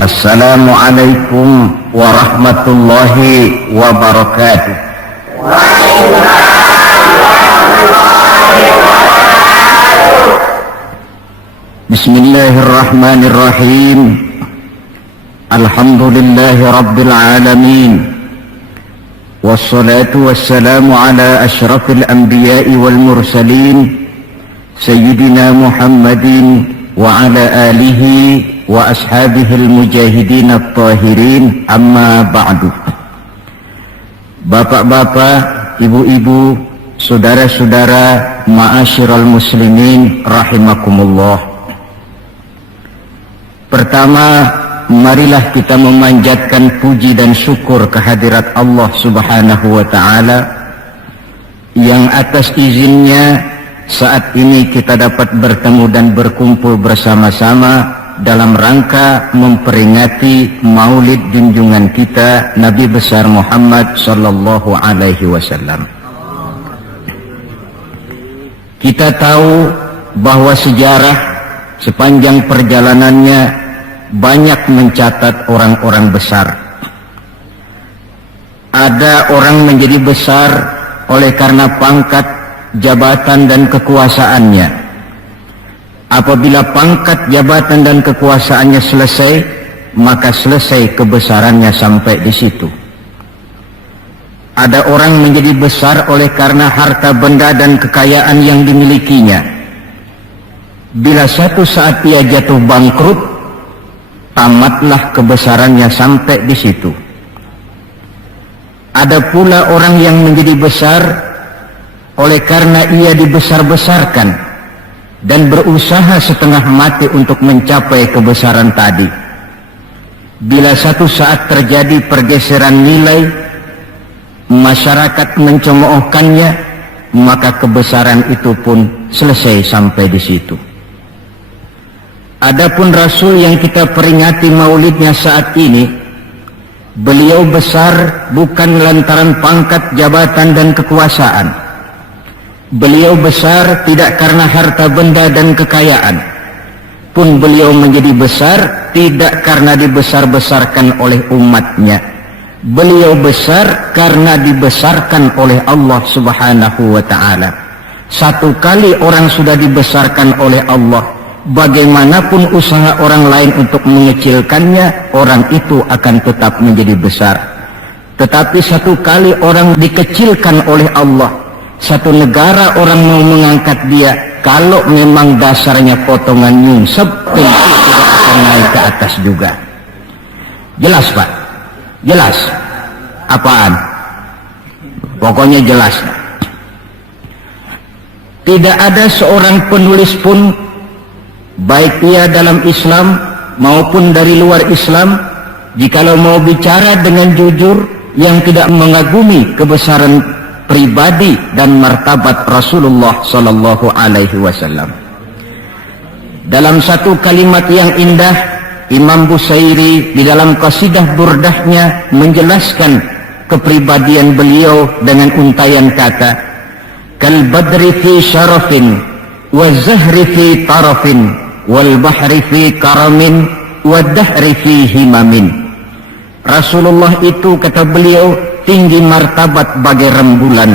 Assalamualaikum warahmatullahi wabarakatuh. Bismillahirrahmanirrahim. Alhamdulillahi rabbil alamin. Wassalatu wassalamu ala asyrafil anbiya'i wal mursalin Sayyidina Muhammadin wa ala alihi wa ashabihil mujahidin at-tahirin, amma ba'du. Bapak-bapak, ibu-ibu, saudara-saudara, ma'asyiral muslimin rahimakumullah. Pertama, marilah kita memanjatkan puji dan syukur kehadirat Allah Subhanahu wa ta'ala yang atas izinnya saat ini kita dapat bertemu dan berkumpul bersama-sama dalam rangka memperingati maulid junjungan kita Nabi besar Muhammad sallallahu alaihi wasallam. Kita tahu bahwa sejarah sepanjang perjalanannya banyak mencatat orang-orang besar. Ada orang menjadi besar oleh karena pangkat, jabatan dan kekuasaannya. Apabila pangkat, jabatan dan kekuasaannya selesai, maka selesai kebesarannya sampai di situ. Ada orang menjadi besar oleh karena harta benda dan kekayaan yang dimilikinya. Bila satu saat ia jatuh bangkrut, tamatlah kebesarannya sampai di situ. Ada pula orang yang menjadi besar oleh karena ia dibesar-besarkan dan berusaha setengah mati untuk mencapai kebesaran tadi. Bila satu saat terjadi pergeseran nilai, masyarakat mencemoohkannya, maka kebesaran itu pun selesai sampai di situ. Adapun Rasul yang kita peringati maulidnya saat ini, beliau besar bukan lantaran pangkat, jabatan dan kekuasaan. Beliau besar tidak karena harta benda dan kekayaan. Pun beliau menjadi besar tidak karena dibesar-besarkan oleh umatnya. Beliau besar karena dibesarkan oleh Allah Subhanahu wa ta'ala. Satu kali orang sudah dibesarkan oleh Allah, bagaimanapun usaha orang lain untuk mengecilkannya, orang itu akan tetap menjadi besar. Tetapi satu kali orang dikecilkan oleh Allah, satu negara orang mau mengangkat dia, kalau memang dasarnya potongan nyungsep, tentu tidak akan naik ke atas juga. Jelas Pak? Jelas? Apaan? Pokoknya jelas. Tidak ada seorang penulis pun, baik ia dalam Islam maupun dari luar Islam, jikalau mau bicara dengan jujur yang tidak mengagumi kebesaran pribadi dan martabat Rasulullah sallallahu alaihi wasallam. Dalam satu kalimat yang indah, Imam Busairi di dalam qasidah burdahnya menjelaskan kepribadian beliau dengan untayan kata, kal badri fi syarafin wa zahri fi tarafin wal bahri fi karamin wa dahri fi himamin. Rasulullah itu, kata beliau, tinggi martabat bagai rembulan,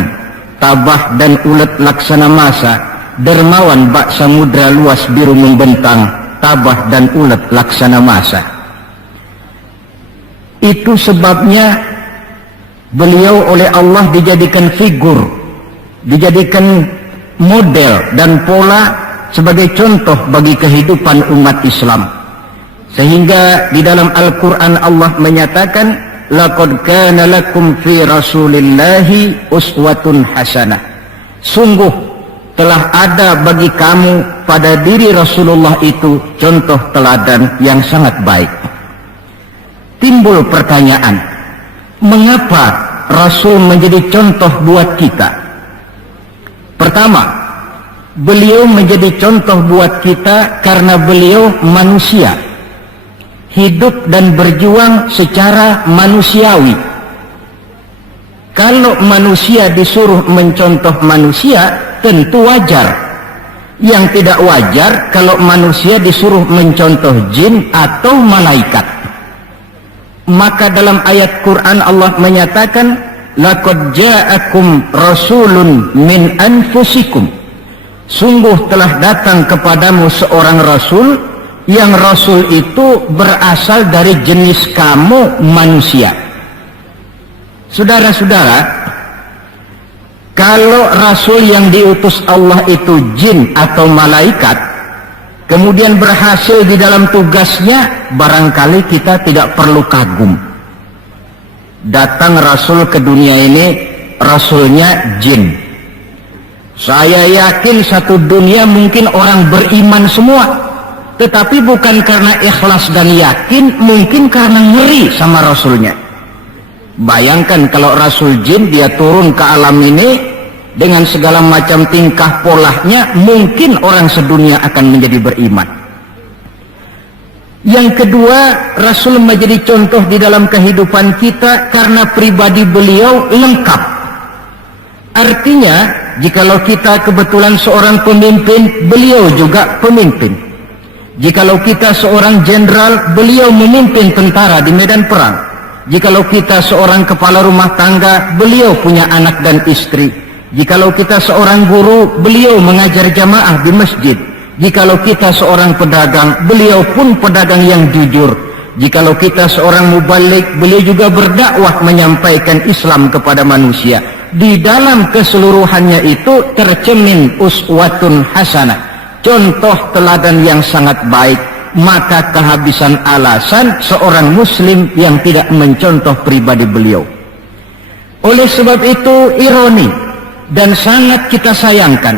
tabah dan ulet laksana masa, dermawan bak samudra luas biru membentang, tabah dan ulet laksana masa. Itu sebabnya beliau oleh Allah dijadikan figur, dijadikan model dan pola sebagai contoh bagi kehidupan umat Islam. Sehingga di dalam Al-Quran Allah menyatakan, laqad kana lakum fi rasulillahi uswatun hasanah. Sungguh telah ada bagi kamu pada diri Rasulullah itu contoh teladan yang sangat baik. Timbul pertanyaan, mengapa Rasul menjadi contoh buat kita? Pertama, beliau menjadi contoh buat kita karena beliau manusia, hidup dan berjuang secara manusiawi. Kalau manusia disuruh mencontoh manusia, tentu wajar. Yang tidak wajar kalau manusia disuruh mencontoh jin atau malaikat. Maka dalam ayat Quran Allah menyatakan, laqad ja'akum rasulun min anfusikum, sungguh telah datang kepadamu seorang rasul, yang rasul itu berasal dari jenis kamu manusia. Saudara-saudara, kalau rasul yang diutus Allah itu jin atau malaikat, kemudian berhasil di dalam tugasnya, barangkali kita tidak perlu kagum. Datang rasul ke dunia ini, rasulnya jin. Saya yakin satu dunia mungkin orang beriman semua, tetapi bukan karena ikhlas dan yakin, mungkin karena ngeri sama rasulnya. Bayangkan kalau rasul jin dia turun ke alam ini dengan segala macam tingkah polanya, mungkin orang sedunia akan menjadi beriman. Yang kedua, rasul menjadi contoh di dalam kehidupan kita karena pribadi beliau lengkap. Artinya, jikalau kita kebetulan seorang pemimpin, beliau juga pemimpin. Jikalau kita seorang jenderal, beliau memimpin tentara di medan perang. Jikalau kita seorang kepala rumah tangga, beliau punya anak dan istri. Jikalau kita seorang guru, beliau mengajar jamaah di masjid. Jikalau kita seorang pedagang, beliau pun pedagang yang jujur. Jikalau kita seorang mubalik, beliau juga berdakwah menyampaikan Islam kepada manusia. Di dalam keseluruhannya itu tercermin uswatun hasanah, contoh teladan yang sangat baik. Maka kehabisan alasan seorang muslim yang tidak mencontoh pribadi beliau. Oleh sebab itu ironi dan sangat kita sayangkan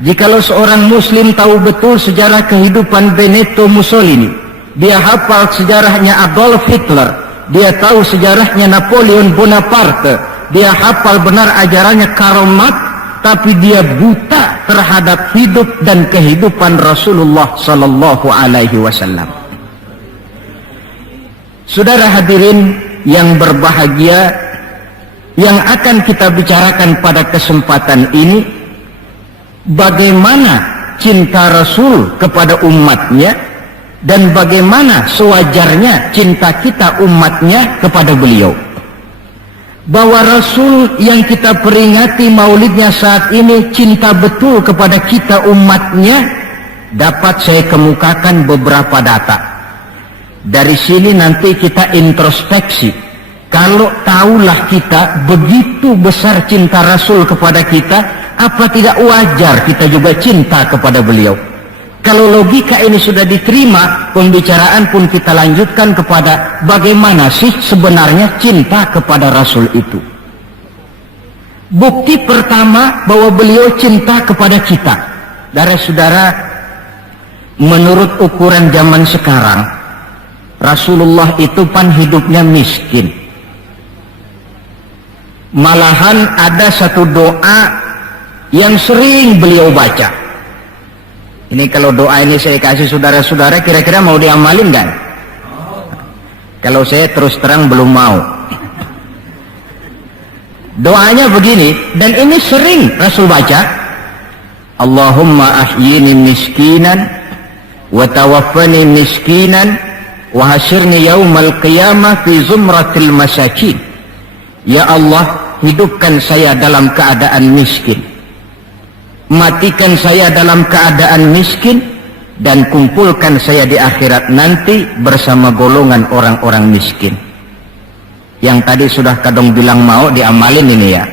jikalau seorang muslim tahu betul sejarah kehidupan Benito Mussolini, dia hafal sejarahnya Adolf Hitler, dia tahu sejarahnya Napoleon Bonaparte, dia hafal benar ajarannya Karl Marx, tapi dia buta terhadap hidup dan kehidupan Rasulullah sallallahu alaihi wasallam. Saudara hadirin yang berbahagia, yang akan kita bicarakan pada kesempatan ini, bagaimana cinta Rasul kepada umatnya dan bagaimana sewajarnya cinta kita umatnya kepada beliau. Bahwa Rasul yang kita peringati maulidnya saat ini cinta betul kepada kita umatnya, dapat saya kemukakan beberapa data. Dari sini nanti kita introspeksi. Kalau tahulah kita begitu besar cinta Rasul kepada kita, apa tidak wajar kita juga cinta kepada beliau? Kalau logika ini sudah diterima, pembicaraan pun kita lanjutkan kepada bagaimana sih sebenarnya cinta kepada Rasul itu. Bukti pertama bahwa beliau cinta kepada kita. Saudara-saudara, menurut ukuran zaman sekarang, Rasulullah itu pan hidupnya miskin. Malahan ada satu doa yang sering beliau baca. Ini kalau doa ini saya kasih saudara-saudara, kira-kira mau diamalin kan? Kalau saya terus terang belum mau. Doanya begini, dan ini sering Rasul baca. Allahumma ahyini miskinan wa tawaffani miskinan wa hasyirni yaumal qiyamah fi zumratil masakin. Ya Allah, hidupkan saya dalam keadaan miskin, matikan saya dalam keadaan miskin, dan kumpulkan saya di akhirat nanti bersama golongan orang-orang miskin. Yang tadi sudah kadang bilang mau diamalin ini ya.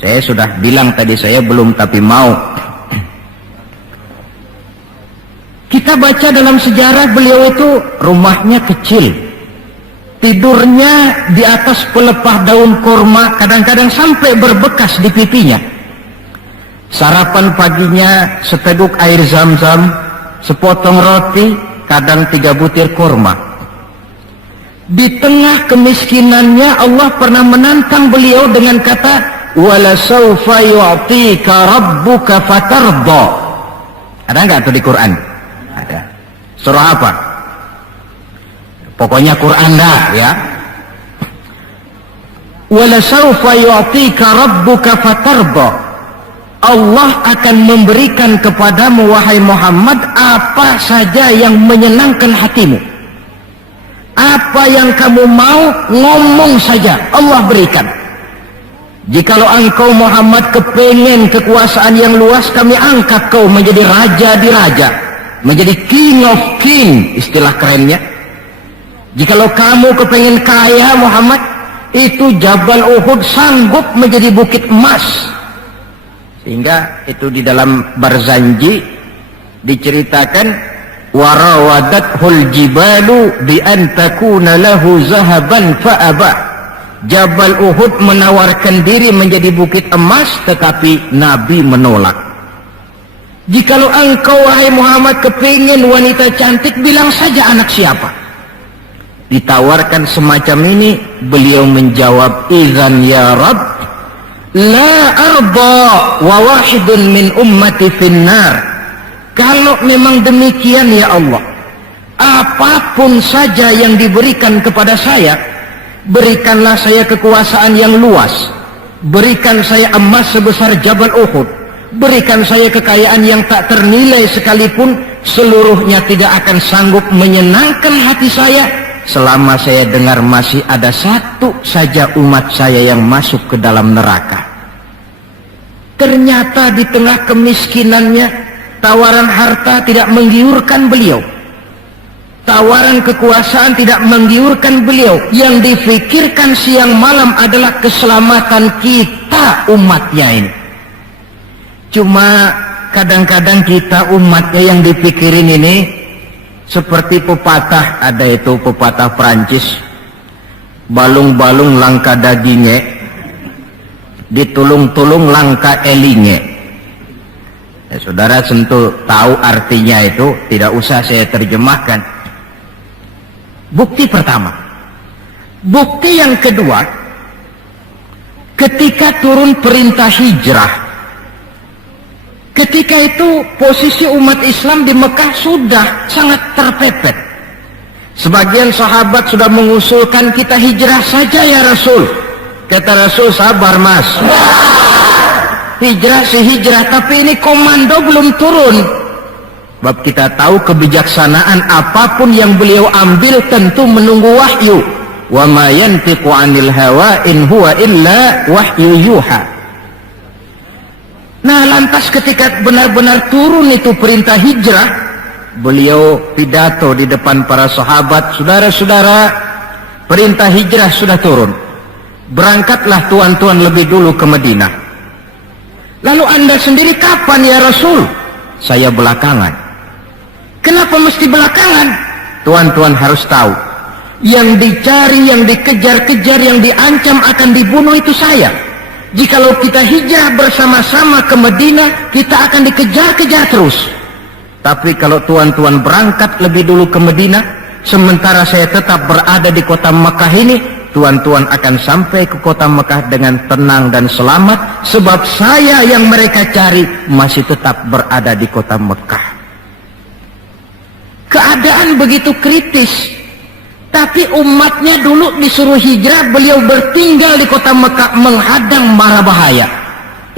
Saya sudah bilang tadi saya belum tapi mau. Kita baca dalam sejarah beliau itu rumahnya kecil, tidurnya di atas pelepah daun kurma, kadang-kadang sampai berbekas di pipinya. Sarapan paginya seteguk air zam-zam, sepotong roti, kadang 3 butir kurma. Di tengah kemiskinannya Allah pernah menantang beliau dengan kata, wala sawfa yu'tika rabbuka fatarda. Ada nggak tuh di Quran? Ada. Surah apa? Pokoknya Quran dah ya. Wala sawfa yu'tika rabbuka fatarda. Allah akan memberikan kepadamu wahai Muhammad apa saja yang menyenangkan hatimu. Apa yang kamu mau, ngomong saja, Allah berikan. Jikalau engkau Muhammad kepengen kekuasaan yang luas, kami angkat kau menjadi raja di raja, menjadi king of king, istilah kerennya. Jikalau kamu kepengen kaya Muhammad, itu Jabal Uhud sanggup menjadi bukit emas. Sehingga itu di dalam Barzanji diceritakan, warawadathul jibalu bi an takuna lahu zahaban fa'aba. Jabal Uhud menawarkan diri menjadi bukit emas, tetapi Nabi menolak. Jikalau engkau wahai Muhammad kepingin wanita cantik, bilang saja anak siapa. Ditawarkan semacam ini, beliau menjawab, idzan ya Rabb la arda wa wahidun min ummati finnar. Kalau memang demikian ya Allah, apapun saja yang diberikan kepada saya, berikanlah saya kekuasaan yang luas, berikan saya emas sebesar Jabal Uhud, berikan saya kekayaan yang tak ternilai sekalipun, seluruhnya tidak akan sanggup menyenangkan hati saya selama saya dengar masih ada satu saja umat saya yang masuk ke dalam neraka. Ternyata di tengah kemiskinannya, tawaran harta tidak menggiurkan beliau, tawaran kekuasaan tidak menggiurkan beliau. Yang difikirkan siang malam adalah keselamatan kita umatnya ini. Cuma kadang-kadang kita umatnya yang dipikirin ini seperti pepatah, ada itu pepatah Perancis, balung-balung langka dagingnya, ditulung-tulung langka elingnya. Ya, saudara tentu tahu artinya itu, tidak usah saya terjemahkan. Bukti pertama. Bukti yang kedua, ketika turun perintah hijrah, ketika itu posisi umat Islam di Mekah sudah sangat terpepet. Sebagian sahabat sudah mengusulkan, kita hijrah saja ya Rasul. Kata Rasul, sabar mas, hijrah si hijrah, tapi ini komando belum turun. Sebab kita tahu kebijaksanaan, apapun yang beliau ambil tentu menunggu wahyu. Wa ma yantiqu 'anil hawa in huwa illa wahyu yuha. Nah, lantas ketika benar-benar turun itu perintah hijrah, beliau pidato di depan para sahabat, saudara-saudara, perintah hijrah sudah turun. Berangkatlah tuan-tuan lebih dulu ke Madinah. Lalu anda sendiri kapan ya Rasul? Saya belakangan. Kenapa mesti belakangan? Tuan-tuan harus tahu, yang dicari, yang dikejar-kejar, yang diancam akan dibunuh itu saya. Jikalau kita hijrah bersama-sama ke Madinah, kita akan dikejar-kejar terus. Tapi kalau tuan-tuan berangkat lebih dulu ke Madinah, sementara saya tetap berada di kota Mekah ini, tuan-tuan akan sampai ke kota Mekah dengan tenang dan selamat, sebab saya yang mereka cari masih tetap berada di kota Mekah. Keadaan begitu kritis, tapi umatnya dulu disuruh hijrah, beliau bertinggal di kota Mekah menghadang mara bahaya.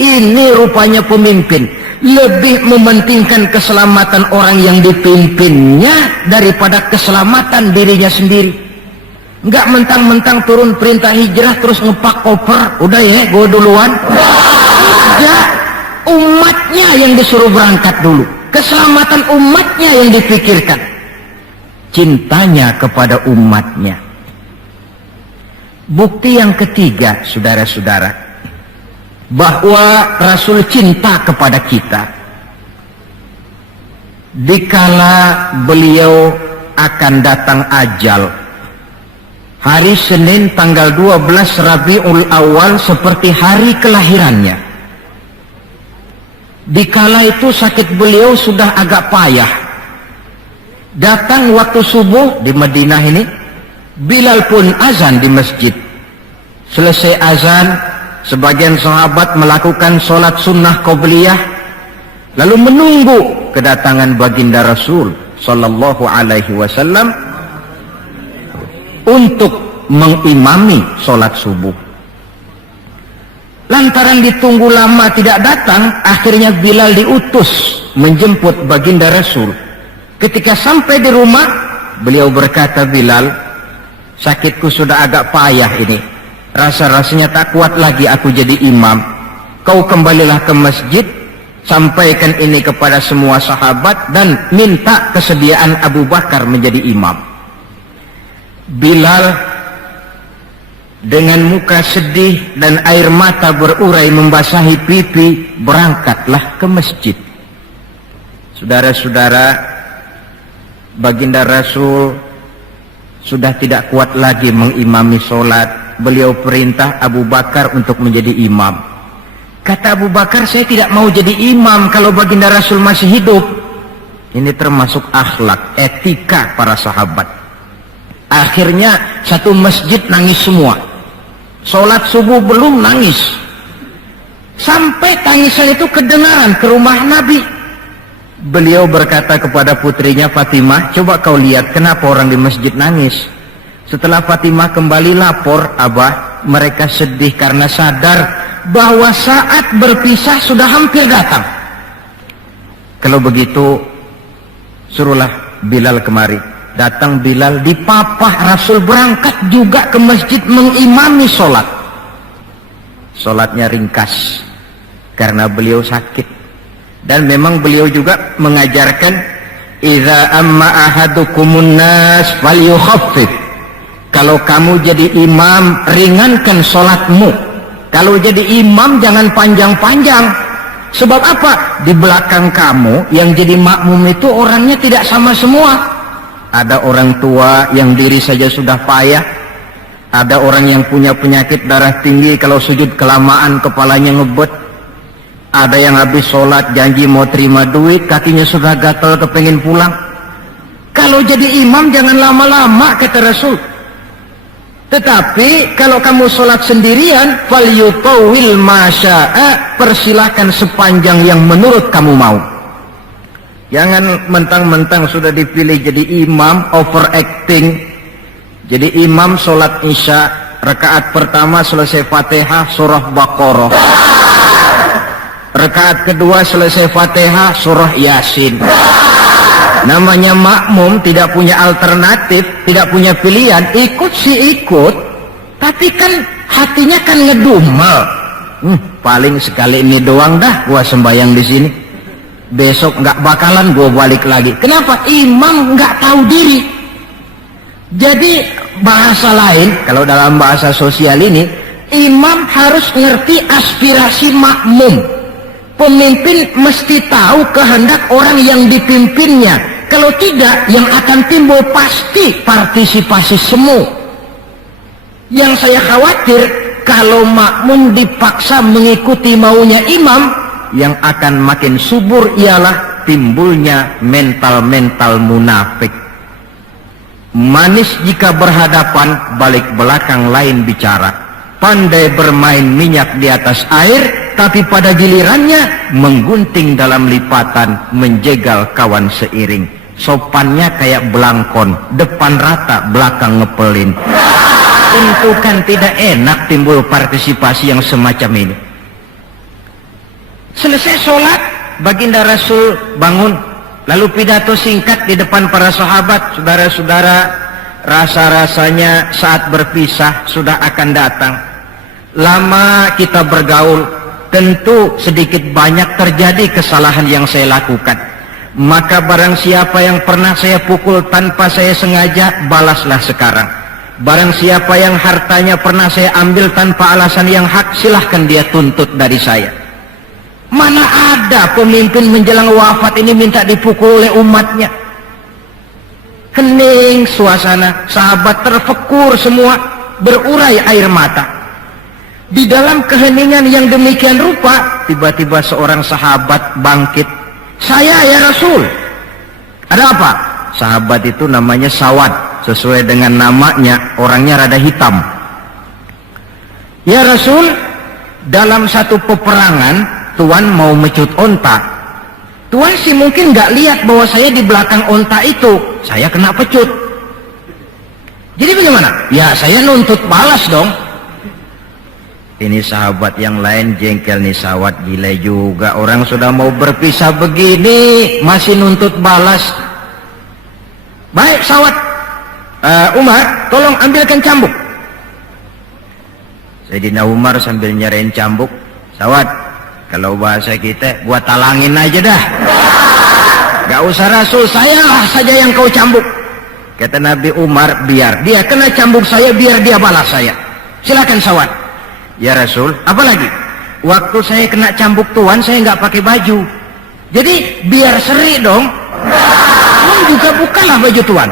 Ini rupanya pemimpin lebih mementingkan keselamatan orang yang dipimpinnya daripada keselamatan dirinya sendiri. Enggak mentang-mentang turun perintah hijrah terus ngepak koper, udah ya gue duluan. Enggak, umatnya yang disuruh berangkat dulu, keselamatan umatnya yang dipikirkan, cintanya kepada umatnya. Bukti yang ketiga, saudara-saudara, bahwa Rasul cinta kepada kita. Dikala beliau akan datang ajal, hari Senin tanggal 12 Rabiul Awal seperti hari kelahirannya. Dikala itu sakit beliau sudah agak payah. Datang waktu subuh di Madinah ini, Bilal pun azan di masjid. Selesai azan, sebagian sahabat melakukan sholat sunnah qobliyah, lalu menunggu kedatangan baginda Rasul sallallahu alaihi wasallam untuk mengimami sholat subuh. Lantaran ditunggu lama tidak datang, akhirnya Bilal diutus menjemput baginda Rasul. Ketika sampai di rumah, beliau berkata, Bilal, sakitku sudah agak payah ini. Rasa-rasanya tak kuat lagi aku jadi imam. Kau kembalilah ke masjid, sampaikan ini kepada semua sahabat dan minta kesediaan Abu Bakar menjadi imam. Bilal dengan muka sedih dan air mata berurai membasahi pipi berangkatlah ke masjid. Saudara-saudara, baginda Rasul sudah tidak kuat lagi mengimami sholat. Beliau perintah Abu Bakar untuk menjadi imam. Kata Abu Bakar, saya tidak mau jadi imam kalau baginda Rasul masih hidup. Ini termasuk akhlak, etika para sahabat. Akhirnya satu masjid nangis semua. Sholat subuh belum nangis. Sampai tangisan itu kedengaran ke rumah Nabi. Beliau berkata kepada putrinya Fatimah, coba kau lihat kenapa orang di masjid nangis. Setelah Fatimah kembali lapor, Abah, mereka sedih karena sadar bahwa saat berpisah sudah hampir datang. Kalau begitu, suruhlah Bilal kemari. Datang Bilal, dipapah Rasul berangkat juga ke masjid mengimami sholat. Sholatnya ringkas karena beliau sakit. Dan memang beliau juga mengajarkan, idza amma ahadukumun nas falyukhaffif. Kalau kamu jadi imam, ringankan sholatmu. Kalau jadi imam jangan panjang-panjang. Sebab apa? Di belakang kamu yang jadi makmum itu orangnya tidak sama semua. Ada orang tua yang diri saja sudah payah. Ada orang yang punya penyakit darah tinggi, kalau sujud kelamaan kepalanya ngebet. Ada yang habis sholat janji mau terima duit, kakinya sudah gatal kepengen pulang. Kalau jadi imam jangan lama-lama, kata Rasul. Tetapi kalau kamu sholat sendirian, falyutawil masya'a, persilahkan sepanjang yang menurut kamu mau. Jangan mentang-mentang sudah dipilih jadi imam, overacting. Jadi imam sholat isya, rakaat pertama selesai Fatihah surah Baqarah, rakaat kedua selesai Fatihah surah Yasin. Namanya makmum, tidak punya alternatif, tidak punya pilihan, ikut sih ikut, tapi kan hatinya kan ngedumel. Paling sekali ini doang dah gua sembahyang di sini, besok nggak bakalan gua balik lagi. Kenapa? Imam nggak tahu diri. Jadi bahasa lain, kalau dalam bahasa sosial ini, imam harus ngerti aspirasi makmum. Pemimpin mesti tahu kehendak orang yang dipimpinnya. Kalau tidak, yang akan timbul pasti partisipasi semu. Yang saya khawatir, kalau makmum dipaksa mengikuti maunya imam, yang akan makin subur ialah timbulnya mental-mental munafik. Manis jika berhadapan, balik belakang lain bicara. Pandai bermain minyak di atas air, tapi pada gilirannya menggunting dalam lipatan, menjegal kawan seiring. Sopannya kayak belangkon, depan rata, belakang ngepelin. Tentu kan tidak enak timbul partisipasi yang semacam ini. Selesai sholat, baginda Rasul bangun, lalu pidato singkat di depan para sahabat. Saudara-saudara, rasa-rasanya saat berpisah sudah akan datang. Lama kita bergaul, tentu sedikit banyak terjadi kesalahan yang saya lakukan. Maka barang siapa yang pernah saya pukul tanpa saya sengaja, balaslah sekarang. Barang siapa yang hartanya pernah saya ambil tanpa alasan yang hak, silahkan dia tuntut dari saya. Mana ada pemimpin menjelang wafat ini minta dipukul oleh umatnya. Hening suasana, sahabat terfekur semua, berurai air mata. Di dalam keheningan yang demikian rupa, tiba-tiba seorang sahabat bangkit. Saya ya Rasul. Ada apa? Sahabat itu namanya Sawad, sesuai dengan namanya, orangnya rada hitam. Ya Rasul, dalam satu peperangan Tuan mau mecut onta. Tuan sih mungkin nggak lihat bahwa saya di belakang onta itu, saya kena pecut. Jadi bagaimana? Ya saya nuntut balas dong. Ini sahabat yang lain jengkel nih, Sawad gila juga, orang sudah mau berpisah begini masih nuntut balas. Baik Sawad, Umar, tolong ambilkan cambuk. Sayyidina Umar sambil nyerahin cambuk, Sawat, kalau bahasa kita, gua talangin aja dah. Gak usah Rasul, saya saja yang kau cambuk. Kata Nabi Umar, biar dia kena cambuk saya, biar dia balas saya. Silakan Sawat. Ya Rasul, apa lagi? Waktu saya kena cambuk Tuan, saya nggak pakai baju. Jadi biar seri dong. Tuan juga bukalah baju Tuan.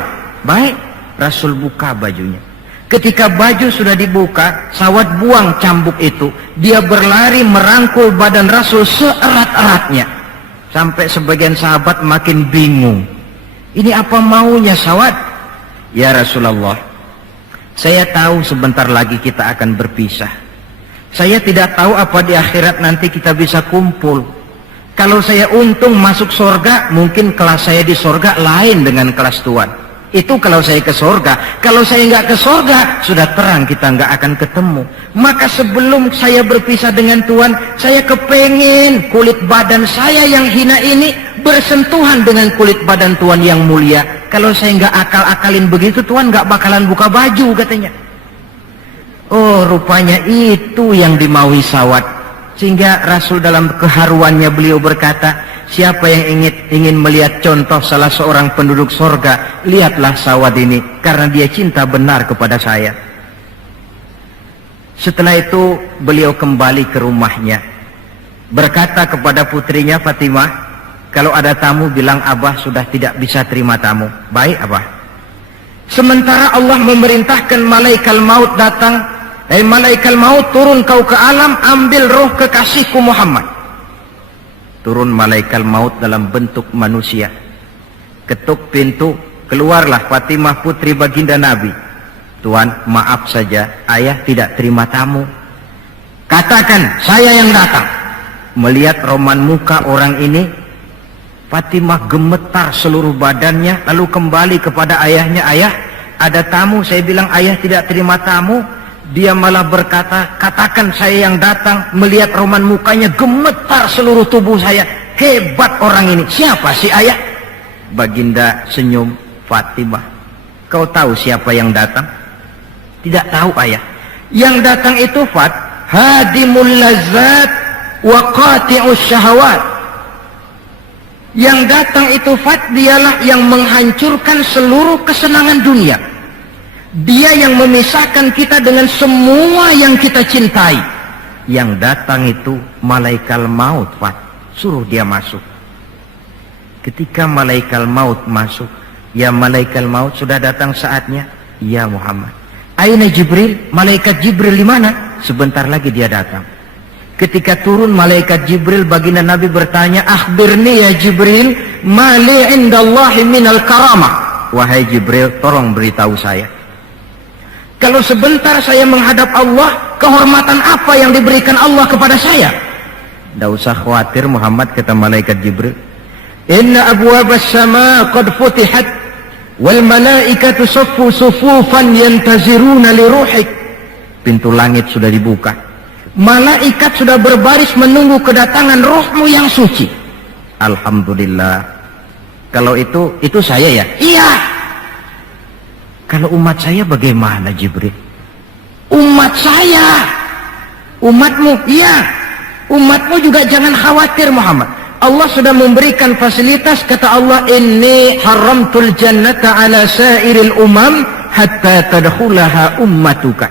Baik, Rasul buka bajunya. Ketika baju sudah dibuka, Sawat buang cambuk itu. Dia berlari merangkul badan Rasul seerat-eratnya. Sampai sebagian sahabat makin bingung. Ini apa maunya Sawat? Ya Rasulullah, saya tahu sebentar lagi kita akan berpisah. Saya tidak tahu apa di akhirat nanti kita bisa kumpul. Kalau saya untung masuk surga, mungkin kelas saya di surga lain dengan kelas Tuan. Itu kalau saya ke surga. Kalau saya nggak ke surga, sudah terang kita nggak akan ketemu. Maka sebelum saya berpisah dengan Tuan, saya kepengen kulit badan saya yang hina ini bersentuhan dengan kulit badan Tuan yang mulia. Kalau saya nggak akal-akalin begitu, Tuan nggak bakalan buka baju katanya. Oh, rupanya itu yang dimaui Sawat. Sehingga Rasul dalam keharuannya beliau berkata, siapa yang ingin melihat contoh salah seorang penduduk sorga, lihatlah Sawat ini, karena dia cinta benar kepada saya. Setelah itu beliau kembali ke rumahnya, berkata kepada putrinya Fatimah, kalau ada tamu bilang Abah sudah tidak bisa terima tamu. Baik Abah. Sementara Allah memerintahkan malaikat maut datang, malaikat maut turun kau ke alam, ambil roh kekasihku Muhammad. Turun malaikat maut dalam bentuk manusia, ketuk pintu, keluarlah Fatimah putri baginda Nabi. Tuan, maaf saja, ayah tidak terima tamu. Katakan saya yang datang. Melihat roman muka orang ini, Fatimah gemetar seluruh badannya, lalu kembali kepada ayahnya. Ayah, ada tamu. Saya bilang ayah tidak terima tamu. Dia malah berkata, katakan saya yang datang. Melihat roman mukanya, gemetar seluruh tubuh saya. Hebat orang ini. Siapa sih ayah? Baginda senyum. Fatimah, kau tahu siapa yang datang? Tidak tahu ayah. Yang datang itu Fat, hadimul lazat wa qati'us syahawat. Yang datang itu Fat, dialah yang menghancurkan seluruh kesenangan dunia. Dia yang memisahkan kita dengan semua yang kita cintai. Yang datang itu malaikat maut Fat, suruh dia masuk. Ketika malaikat maut masuk, ya malaikat maut sudah datang saatnya. Ya Muhammad, aina Jibril? Malaikat Jibril di mana? Sebentar lagi dia datang. Ketika turun malaikat Jibril, baginda Nabi bertanya, akhbirni ya Jibril, mali indallahi minal karamah. Wahai Jibril, tolong beritahu saya, kalau sebentar saya menghadap Allah, kehormatan apa yang diberikan Allah kepada saya? Tidak usah khawatir Muhammad, kata malaikat Jibril, inna abwabas sama qad futihat wal malaikatu saffu sufufan yantaziruna li ruhik. Pintu langit sudah dibuka, malaikat sudah berbaris menunggu kedatangan rohmu yang suci. Alhamdulillah. Kalau itu saya ya? Iya. Kalau umat saya bagaimana Jibril? Umat saya, umatmu? Iya. Umatmu juga jangan khawatir Muhammad. Allah sudah memberikan fasilitas. Kata Allah, inni haramtul jannata ala sairil umam hatta tadkhulaha ummatuka.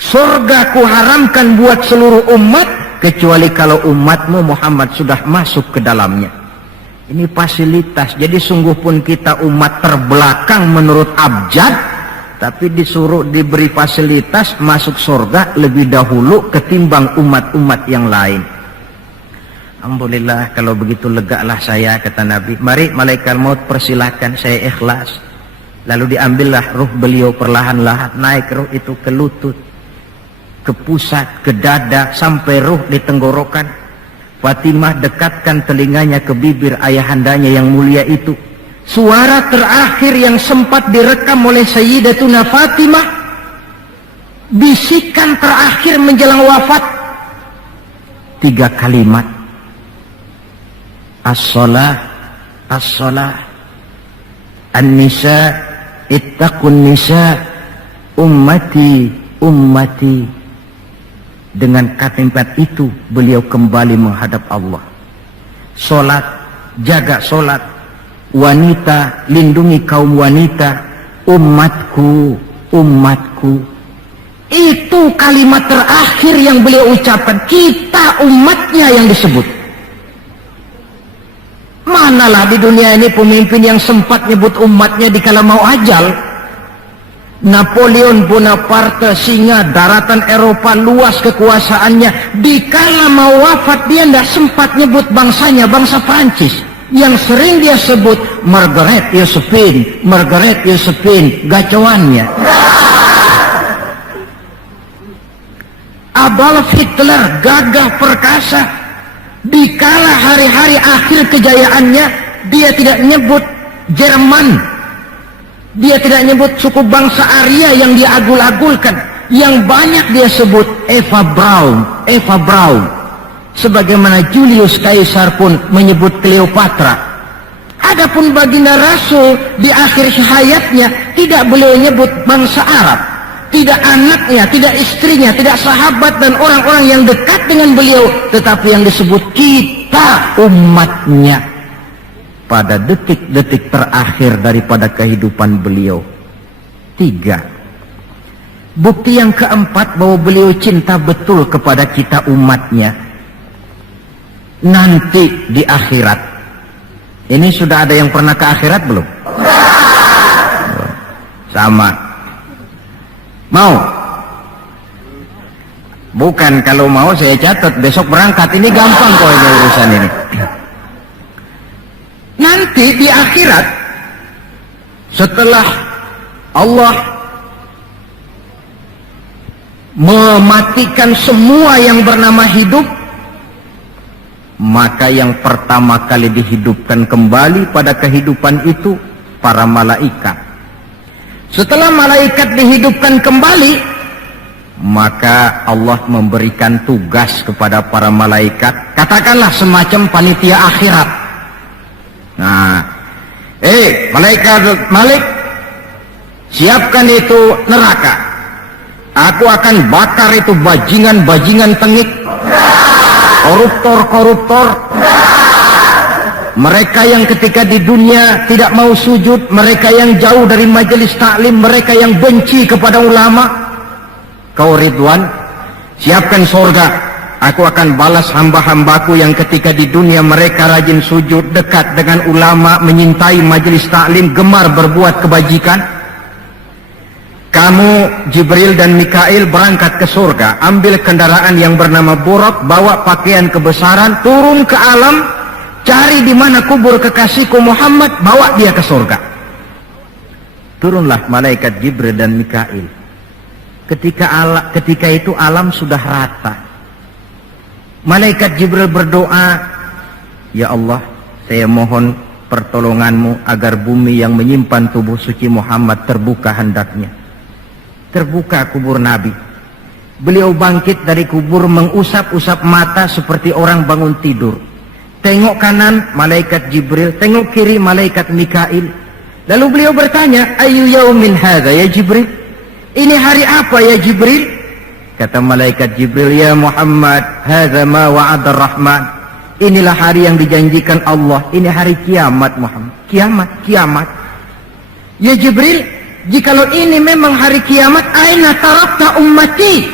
Surga ku haramkan buat seluruh umat, kecuali kalau umatmu Muhammad sudah masuk ke dalamnya. Ini fasilitas. Jadi sungguh pun kita umat terbelakang menurut abjad, tapi disuruh diberi fasilitas masuk surga lebih dahulu ketimbang umat-umat yang lain. Alhamdulillah, kalau begitu legalah saya, kata Nabi. Mari malaikat maut persilahkan, saya ikhlas. Lalu diambillah ruh beliau perlahan-lahan, naik ruh itu ke lutut, ke pusat, ke dada, sampai ruh di tenggorokan. Fatimah dekatkan telinganya ke bibir ayahandanya yang mulia itu. Suara terakhir yang sempat direkam oleh Sayyidatuna Fatimah, bisikan terakhir menjelang wafat, 3 kalimat, as-salah, as-salah, an-nisa, ittaqun nisa ummati ummati. Dengan kalimat itu beliau kembali menghadap Allah. Solat, jaga solat. Wanita, lindungi kaum wanita. Umatku, umatku. Itu kalimat terakhir yang beliau ucapkan. Kita umatnya yang disebut. Manalah di dunia ini pemimpin yang sempat nyebut umatnya dikala mau ajal. Napoleon Bonaparte, singa daratan Eropa, luas kekuasaannya. Dikala mau wafat dia tidak sempat nyebut bangsanya, bangsa Prancis. Yang sering dia sebut Margaret Josephine, Margaret Josephine, gacoannya. Adolf Hitler, gagah perkasa. Dikala hari-hari akhir kejayaannya, dia tidak nyebut Jerman. Dia tidak nyebut suku bangsa Arya yang dia agul-agulkan. Yang banyak dia sebut Eva Braun, Eva Braun. Sebagaimana Julius Caesar pun menyebut Cleopatra. Adapun baginda Rasul di akhir hayatnya tidak beliau nyebut bangsa Arab. Tidak anaknya, tidak istrinya, tidak sahabat dan orang-orang yang dekat dengan beliau. Tetapi yang disebut kita umatnya. Pada detik-detik terakhir daripada kehidupan beliau. 3. Bukti yang keempat bahwa beliau cinta betul kepada kita umatnya. Nanti di akhirat. Ini sudah ada yang pernah ke akhirat belum? Sama. Mau? Bukan, kalau mau saya catat besok berangkat. Ini gampang kok ini urusan ini. Nanti di akhirat, setelah Allah mematikan semua yang bernama hidup, maka yang pertama kali dihidupkan kembali pada kehidupan itu para malaikat. Setelah malaikat dihidupkan kembali, maka Allah memberikan tugas kepada para malaikat, katakanlah semacam panitia akhirat. Nah, malaikat Malik, siapkan itu neraka. Aku akan bakar itu bajingan-bajingan tengik, koruptor-koruptor, mereka yang ketika di dunia tidak mau sujud, mereka yang jauh dari majelis taklim, mereka yang benci kepada ulama. Kau Ridwan, siapkan surga. Aku akan balas hamba-hambaku yang ketika di dunia mereka rajin sujud, dekat dengan ulama, menyintai majelis taklim, gemar berbuat kebajikan. Kamu Jibril dan Mikail berangkat ke surga, ambil kendaraan yang bernama Buraq, bawa pakaian kebesaran, turun ke alam, cari di mana kubur kekasihku Muhammad, bawa dia ke surga. Turunlah malaikat Jibril dan Mikail. Ketika itu alam sudah rata. Malaikat Jibril berdoa, ya Allah, saya mohon pertolonganmu agar bumi yang menyimpan tubuh suci Muhammad terbuka hendaknya. Terbuka kubur Nabi. Beliau bangkit dari kubur mengusap-usap mata seperti orang bangun tidur. Tengok kanan malaikat Jibril, tengok kiri malaikat Mikail. Lalu beliau bertanya, ayu yaumin hadza ya Jibril? Ini hari apa ya Jibril? Kata malaikat Jibril, ya Muhammad, hadza ma wa'ada Rahman. Inilah hari yang dijanjikan Allah. Ini hari kiamat Muhammad. Kiamat. Ya Jibril, jikalau ini memang hari kiamat, aina tarakta ummati?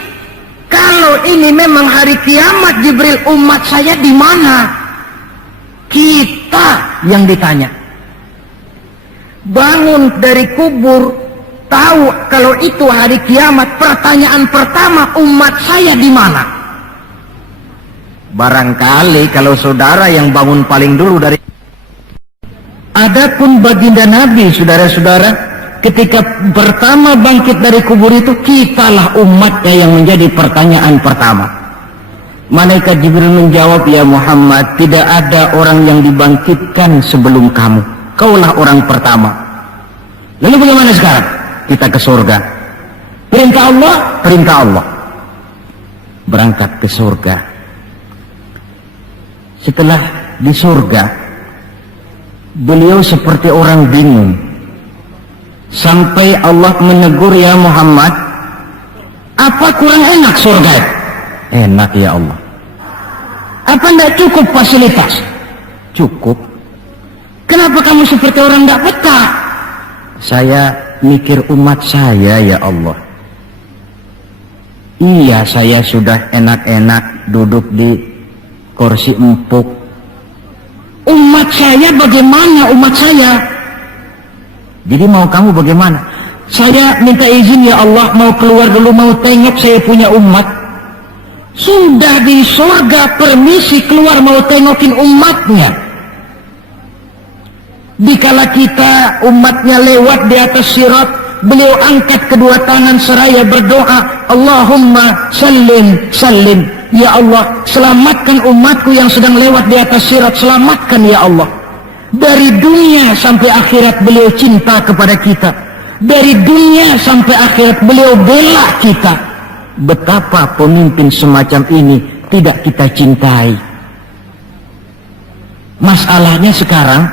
Kalau ini memang hari kiamat Jibril, umat saya di mana? Kita yang ditanya. Bangun dari kubur, tahu kalau itu hari kiamat, pertanyaan pertama, umat saya di mana? Barangkali kalau saudara yang bangun paling dulu dari. Adapun baginda Nabi, saudara-saudara, ketika pertama bangkit dari kubur itu, kitalah umatnya yang menjadi pertanyaan pertama. Malaikat Jibril menjawab, ya Muhammad, tidak ada orang yang dibangkitkan sebelum kamu. Kaulah orang pertama. Lalu bagaimana sekarang? Kita ke surga. Perintah Allah, perintah Allah. Berangkat ke surga. Setelah di surga, beliau seperti orang bingung. sampai Allah menegur, ya Muhammad, apa kurang enak surga? Enak ya Allah. Apa tidak cukup fasilitas? Cukup. Kenapa kamu seperti orang tidak betah? Saya mikir umat saya ya Allah. Iya, saya sudah enak-enak duduk di kursi empuk. Umat saya bagaimana umat saya? Jadi mau kamu bagaimana? Saya minta izin ya Allah, mau keluar dulu, mau tengok saya punya umat. Sudah di surga permisi keluar mau tengokin umatnya. Dikala kita umatnya lewat di atas sirat, beliau angkat kedua tangan seraya berdoa, Allahumma sallim sallim. Ya Allah, selamatkan umatku yang sedang lewat di atas sirat, selamatkan ya Allah. Dari dunia sampai akhirat beliau cinta kepada kita. Dari dunia sampai akhirat beliau bela kita. Betapa pemimpin semacam ini tidak kita cintai. Masalahnya sekarang,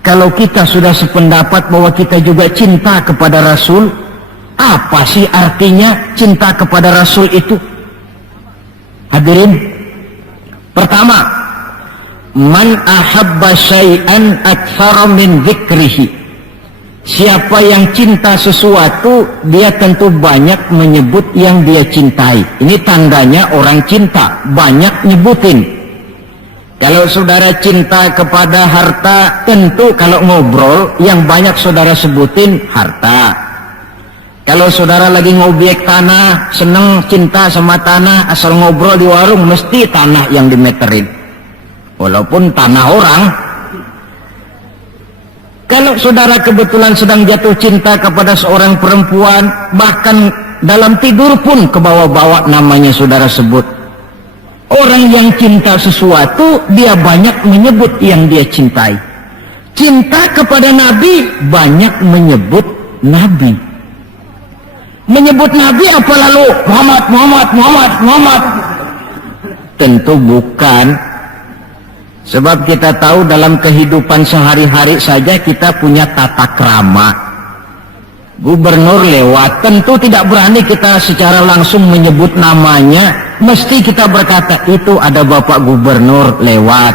kalau kita sudah sependapat bahwa kita juga cinta kepada Rasul, apa sih artinya cinta kepada Rasul itu? Hadirin, pertama, man ahabba syai'an aktsara min dzikrihi. Siapa yang cinta sesuatu, dia tentu banyak menyebut yang dia cintai. Ini tandanya orang cinta, banyak nyebutin. Kalau saudara cinta kepada harta, tentu kalau ngobrol yang banyak saudara sebutin harta. Kalau saudara lagi ngobek tanah, seneng cinta sama tanah, asal ngobrol di warung mesti tanah yang dimeterin. Walaupun tanah orang. Kalau saudara kebetulan sedang jatuh cinta kepada seorang perempuan, bahkan dalam tidur pun kebawa-bawa namanya saudara sebut. Orang yang cinta sesuatu, dia banyak menyebut yang dia cintai. Cinta kepada Nabi, banyak menyebut Nabi. Menyebut Nabi apa lalu? Muhammad, Muhammad, Muhammad, Muhammad. Tentu bukan. Sebab kita tahu dalam kehidupan sehari-hari saja kita punya tata krama. Gubernur lewat, tentu tidak berani kita secara langsung menyebut namanya. Mesti kita berkata, itu ada Bapak Gubernur lewat.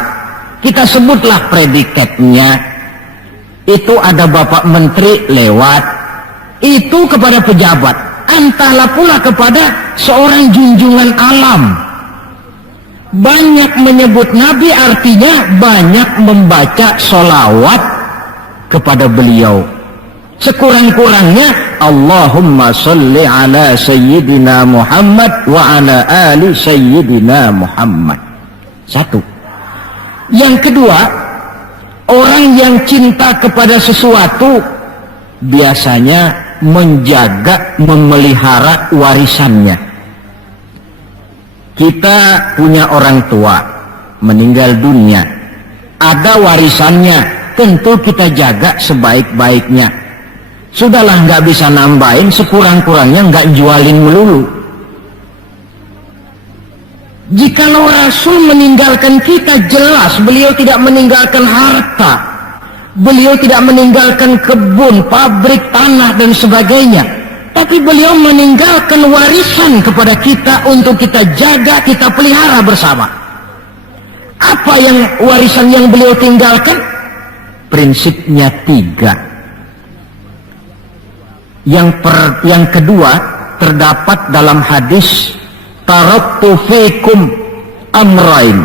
Kita sebutlah predikatnya. Itu ada Bapak Menteri lewat. Itu kepada pejabat. Entahlah pula kepada seorang junjungan alam. Banyak menyebut Nabi artinya banyak membaca sholawat kepada beliau. Sekurang-kurangnya Allahumma sholli ala Sayyidina Muhammad wa ala ali Sayyidina Muhammad. Satu. Yang kedua, orang yang cinta kepada sesuatu biasanya menjaga, memelihara warisannya. Kita punya orang tua meninggal dunia, ada warisannya, tentu kita jaga sebaik-baiknya. Sudahlah, nggak bisa nambahin, sekurang-kurangnya nggak jualin melulu. Jikalau Rasul meninggalkan kita, jelas beliau tidak meninggalkan harta, beliau tidak meninggalkan kebun, pabrik, tanah dan sebagainya. Tapi beliau meninggalkan warisan kepada kita untuk kita jaga, kita pelihara bersama. Apa yang warisan yang beliau tinggalkan? Prinsipnya 3. Yang kedua terdapat dalam hadis, taraktu fikum amrain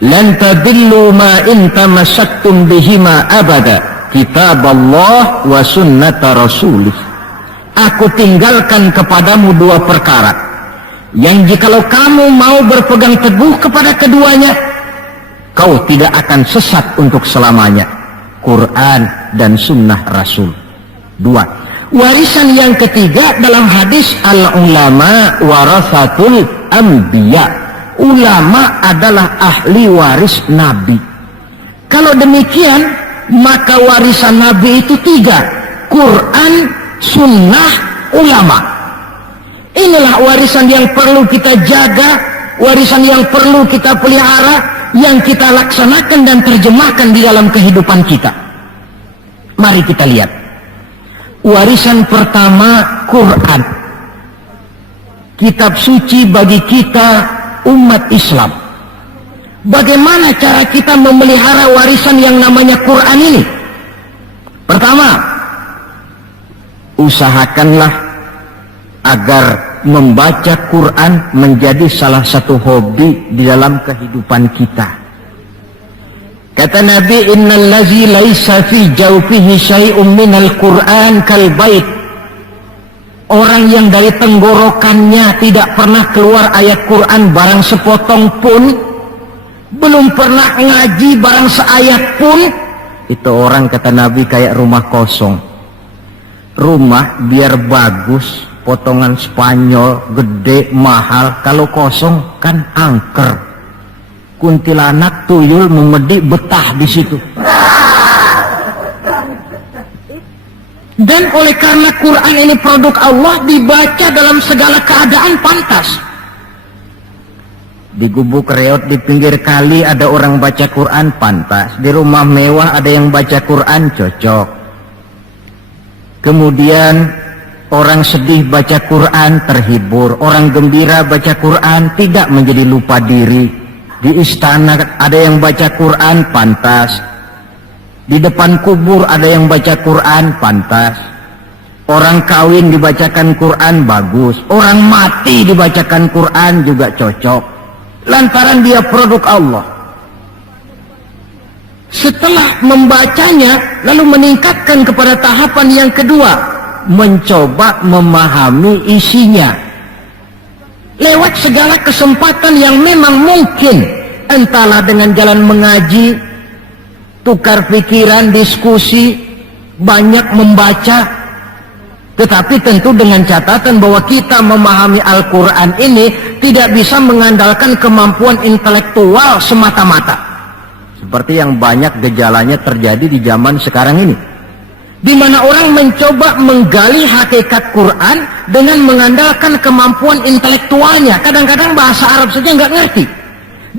lan tadillu ma in tamassaktum bihima abada, kitaballah wa sunnata rasulih. Aku tinggalkan kepadamu 2 perkara yang jikalau kamu mau berpegang teguh kepada keduanya, kau tidak akan sesat untuk selamanya. Quran dan sunnah Rasul. 2. Warisan yang ketiga dalam hadis, al-ulama warasatul anbiya. Ulama adalah ahli waris Nabi. Kalau demikian, maka warisan Nabi itu 3. Quran, sunnah, ulama. Inilah warisan yang perlu kita jaga, warisan yang perlu kita pelihara, yang kita laksanakan dan terjemahkan di dalam kehidupan kita. Mari kita lihat. Warisan pertama Quran, kitab suci bagi kita umat Islam. Bagaimana cara kita memelihara warisan yang namanya Quran ini? Pertama, usahakanlah agar membaca Quran menjadi salah satu hobi di dalam kehidupan kita. Kata Nabi, innal ladzi laisa fi jawfihi syai'un minal Qur'an kal bait. Orang yang dari tenggorokannya tidak pernah keluar ayat Quran barang sepotong pun, belum pernah ngaji barang seayat pun, itu orang, kata Nabi, kayak rumah kosong. Rumah biar bagus, potongan Spanyol, gede, mahal, kalau kosong kan angker. Kuntilanak, tuyul, memedi, betah di situ. Dan oleh karena Quran ini produk Allah, dibaca dalam segala keadaan pantas. Di gubuk reot di pinggir kali ada orang baca Quran, pantas. Di rumah mewah ada yang baca Quran, cocok. Kemudian orang sedih baca Quran, terhibur. Orang gembira baca Quran, tidak menjadi lupa diri. Di istana ada yang baca Quran, pantas. Di depan kubur ada yang baca Quran, pantas. Orang kawin dibacakan Quran, bagus. Orang mati dibacakan Quran juga cocok. Lantaran dia produk Allah. Setelah membacanya, lalu meningkatkan kepada tahapan yang kedua, mencoba memahami isinya lewat segala kesempatan yang memang mungkin, entahlah dengan jalan mengaji, tukar pikiran, diskusi, banyak membaca, tetapi tentu dengan catatan bahwa kita memahami Al-Quran ini tidak bisa mengandalkan kemampuan intelektual semata-mata, seperti yang banyak gejalanya terjadi di zaman sekarang ini, di mana orang mencoba menggali hakikat Quran dengan mengandalkan kemampuan intelektualnya. Kadang-kadang bahasa Arab saja nggak ngerti,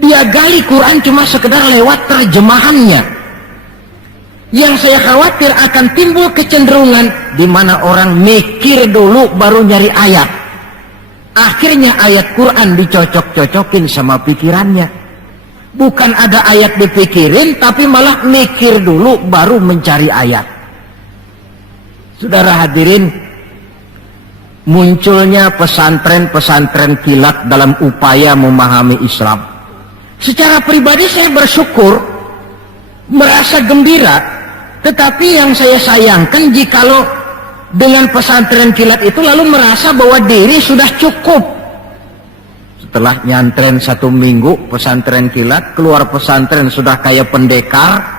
dia gali Quran cuma sekedar lewat terjemahannya. Yang saya khawatir akan timbul kecenderungan di mana orang mikir dulu baru nyari ayat. Akhirnya ayat Quran dicocok-cocokin sama pikirannya. Bukan ada ayat dipikirin, tapi malah mikir dulu baru mencari ayat. Saudara hadirin, munculnya pesantren-pesantren kilat dalam upaya memahami Islam. Secara pribadi saya bersyukur, merasa gembira, tetapi yang saya sayangkan jikalau dengan pesantren kilat itu lalu merasa bahwa diri sudah cukup. Setelah nyantren 1 minggu pesantren kilat, keluar pesantren sudah kayak pendekar.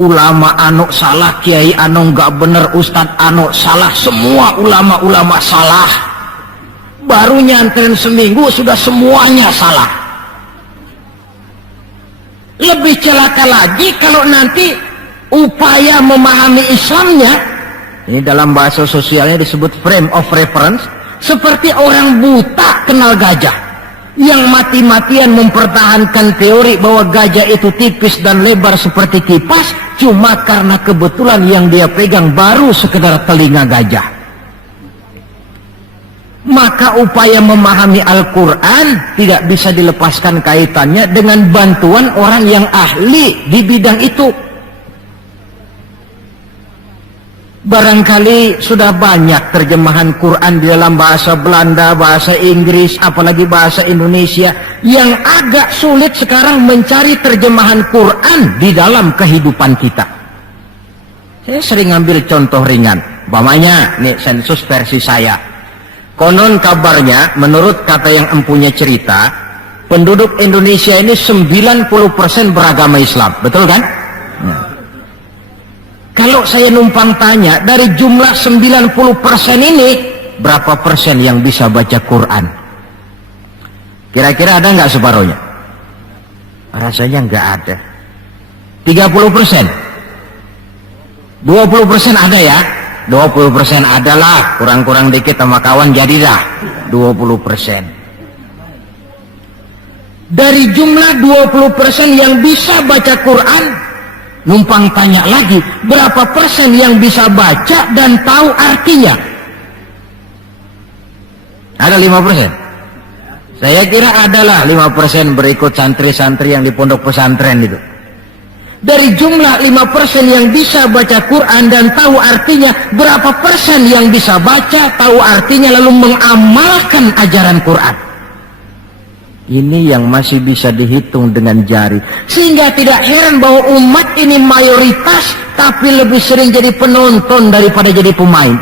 Ulama anu salah, kiai anu nggak bener, ustadz anu salah, semua ulama-ulama salah. Baru nyantren seminggu sudah semuanya salah. Lebih celaka lagi kalau nanti upaya memahami Islamnya, ini dalam bahasa sosialnya disebut frame of reference, seperti orang buta kenal gajah yang mati-matian mempertahankan teori bahwa gajah itu tipis dan lebar seperti kipas, cuma karena kebetulan yang dia pegang baru sekedar telinga gajah. Maka upaya memahami Al-Quran tidak bisa dilepaskan kaitannya dengan bantuan orang yang ahli di bidang itu. Barangkali sudah banyak terjemahan Quran di dalam bahasa Belanda, bahasa Inggris, apalagi bahasa Indonesia, yang agak sulit sekarang mencari terjemahan Quran di dalam kehidupan kita. Saya sering ambil contoh ringan, umpamanya nih sensus versi saya. Konon kabarnya, menurut kata yang empunya cerita, penduduk Indonesia ini 90% beragama Islam, betul kan? Nah. Kalau saya numpang tanya, dari jumlah 90% ini, berapa persen yang bisa baca Quran? Kira-kira ada nggak separuhnya? Rasanya nggak ada. 30%? 20% ada ya? 20% adalah, kurang-kurang dikit sama kawan jadilah 20%. Dari jumlah 20% yang bisa baca Quran, Numpang tanya lagi, berapa persen yang bisa baca dan tahu artinya? Ada 5%? Saya kira adalah 5% berikut santri-santri yang di pondok pesantren itu. Dari jumlah 5% yang bisa baca Quran dan tahu artinya, berapa persen yang bisa baca, tahu artinya, lalu mengamalkan ajaran Quran? Ini yang masih bisa dihitung dengan jari. Sehingga tidak heran bahwa umat ini mayoritas, tapi lebih sering jadi penonton daripada jadi pemain.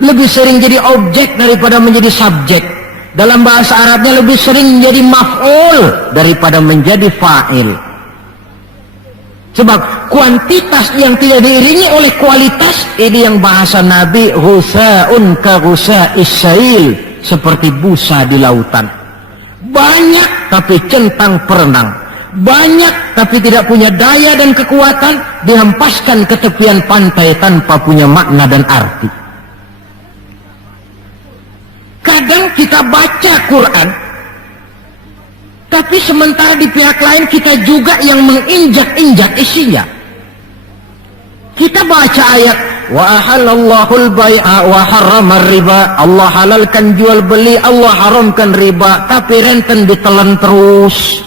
Lebih sering jadi objek daripada menjadi subjek. Dalam bahasa Arabnya lebih sering menjadi maf'ul daripada menjadi fa'il. Sebab kuantitas yang tidak diiringi oleh kualitas, ini yang bahasa Nabi, husa'un ka husa'is sail, seperti busa di lautan. Banyak tapi centang perenang, banyak tapi tidak punya daya dan kekuatan, dihempaskan ke tepian pantai tanpa punya makna dan arti. Kadang kita baca Quran, tapi sementara di pihak lain kita juga yang menginjak-injak isinya. Kita baca ayat wa ahallallahul bai'a wa harramar riba, Allah halalkan jual beli, Allah haramkan riba, tapi renten ditelan terus.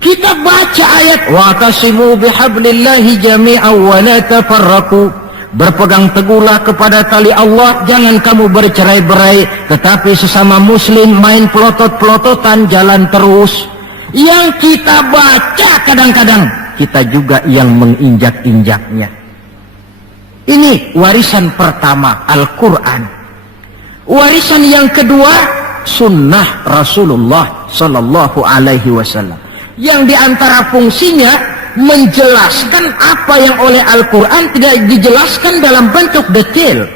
Kita baca ayat wa tasimu bihablillahi jami'an wa la tafarraqu, berpegang teguhlah kepada tali Allah, jangan kamu bercerai-berai, tetapi sesama muslim main pelotot-pelototan jalan terus. Yang kita baca kadang-kadang kita juga yang menginjak-injaknya. Ini warisan pertama, Al-Quran. Warisan yang kedua, sunnah Rasulullah Sallallahu Alaihi Wasallam. Yang diantara fungsinya menjelaskan apa yang oleh Al-Quran tidak dijelaskan dalam bentuk detail.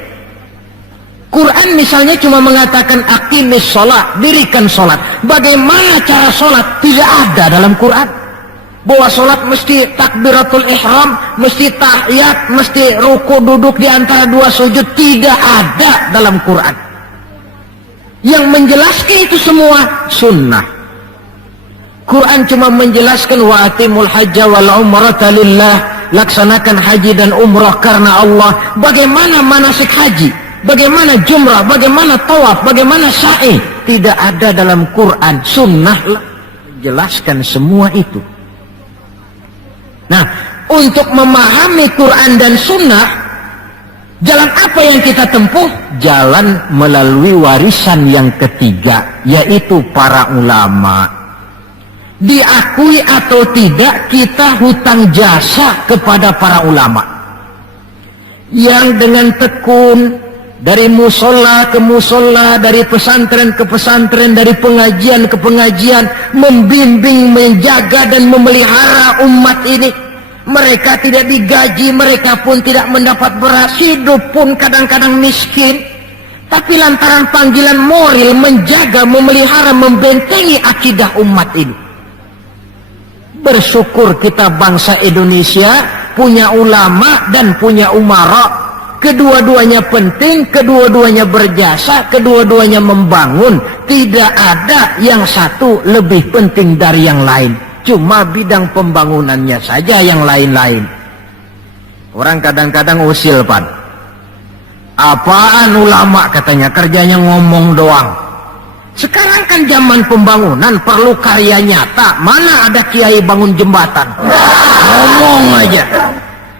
Quran misalnya cuma mengatakan aqimis sholat, dirikan sholat. Bagaimana cara sholat? Tidak ada dalam Quran. Bahwa sholat mesti takbiratul ihram, mesti tahiyat, mesti ruku duduk di antara dua sujud, tidak ada dalam Quran. Yang menjelaskan itu semua sunnah. Quran cuma menjelaskan wa atimul hajja wal umrata lillah, laksanakan haji dan umrah karena Allah. Bagaimana manasik haji, bagaimana jumrah, bagaimana tawaf, bagaimana sa'i, tidak ada dalam Quran. Sunnah menjelaskan semua itu. Nah, untuk memahami Quran dan sunnah, jalan apa yang kita tempuh? Jalan melalui warisan yang ketiga, yaitu para ulama. Diakui atau tidak, kita hutang jasa kepada para ulama yang dengan tekun dari musola ke musola, dari pesantren ke pesantren, dari pengajian ke pengajian, membimbing, menjaga dan memelihara umat ini. Mereka tidak digaji, mereka pun tidak mendapat beras, hidup pun kadang-kadang miskin, tapi lantaran panggilan moral menjaga, memelihara, membentengi akidah umat ini. Bersyukur kita bangsa Indonesia punya ulama dan punya umara. Kedua-duanya penting, kedua-duanya berjasa, kedua-duanya membangun. Tidak ada yang satu lebih penting dari yang lain. Cuma bidang pembangunannya saja yang lain-lain. Orang kadang-kadang usil, Pan. Apaan ulama katanya, kerjanya ngomong doang. Sekarang kan zaman pembangunan perlu karya nyata. Mana ada kiai bangun jembatan? Ngomong aja.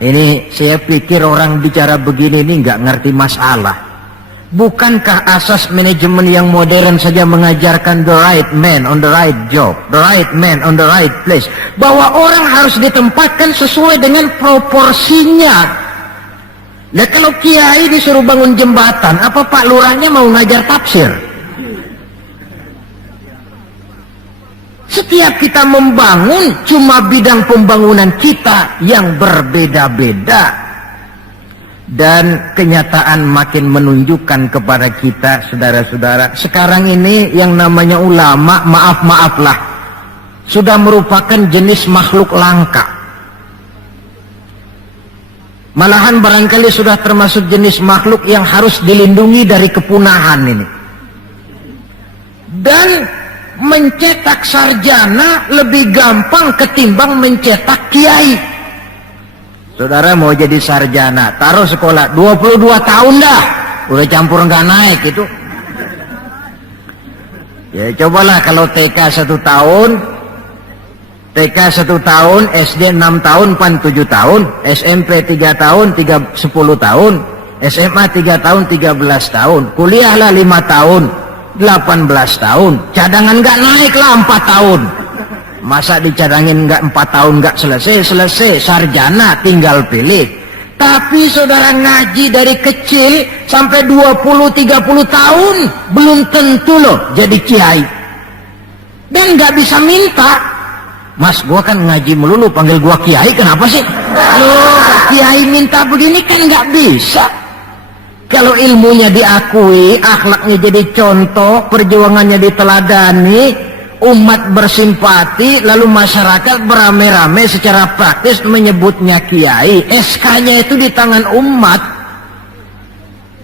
Ini saya pikir orang bicara begini ini nggak ngerti masalah. Bukankah asas manajemen yang modern saja mengajarkan the right man on the right job, the right man on the right place, bahwa orang harus ditempatkan sesuai dengan proporsinya. Nah, kalau kiai disuruh bangun jembatan, apa Pak Lurahnya mau ngajar tafsir? Setiap kita membangun, cuma bidang pembangunan kita yang berbeda-beda. Dan kenyataan makin menunjukkan kepada kita, saudara-saudara, sekarang ini yang namanya ulama, maaf-maaflah, sudah merupakan jenis makhluk langka. Malahan barangkali sudah termasuk jenis makhluk yang harus dilindungi dari kepunahan ini. Dan mencetak sarjana lebih gampang ketimbang mencetak kiai. Saudara mau jadi sarjana, taruh sekolah 22 tahun dah, udah campur nggak naik itu. Ya cobalah kalau TK 1 tahun, TK 1 tahun, SD 6 tahun, PAN 7 tahun, SMP 3 tahun, 10 tahun, SMA 3 tahun, 13 tahun, kuliahlah 5 tahun, 18 tahun, cadangan nggak naik lah 4 tahun. Masa dicadangin nggak 4 tahun nggak selesai, sarjana tinggal pilih. Tapi saudara ngaji dari kecil sampai 20-30 tahun belum tentu loh jadi kiai. Dan nggak bisa minta, Mas gua kan ngaji melulu panggil gua kiai, kenapa sih? Loh kiai minta begini kan nggak bisa. Kalau ilmunya diakui, akhlaknya jadi contoh, perjuangannya diteladani, umat bersimpati, lalu masyarakat beramai-ramai secara praktis menyebutnya kiai, SK-nya itu di tangan umat.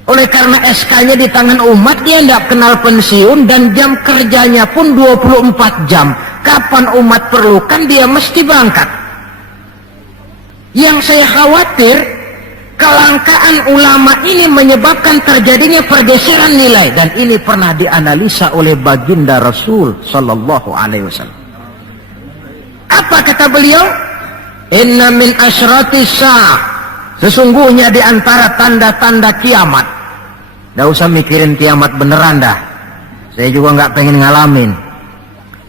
Oleh karena SK-nya di tangan umat, dia tidak kenal pensiun dan jam kerjanya pun 24 jam. Kapan umat perlukan, dia mesti berangkat. Yang saya khawatir, kelangkaan ulama ini menyebabkan terjadinya pergeseran nilai, dan ini pernah dianalisa oleh baginda Rasul sallallahu alaihi wasallam. Apa kata beliau? Inna min asyrati sa'ah, sesungguhnya di antara tanda-tanda kiamat. Nggak usah mikirin kiamat beneran dah, saya juga nggak pengen ngalamin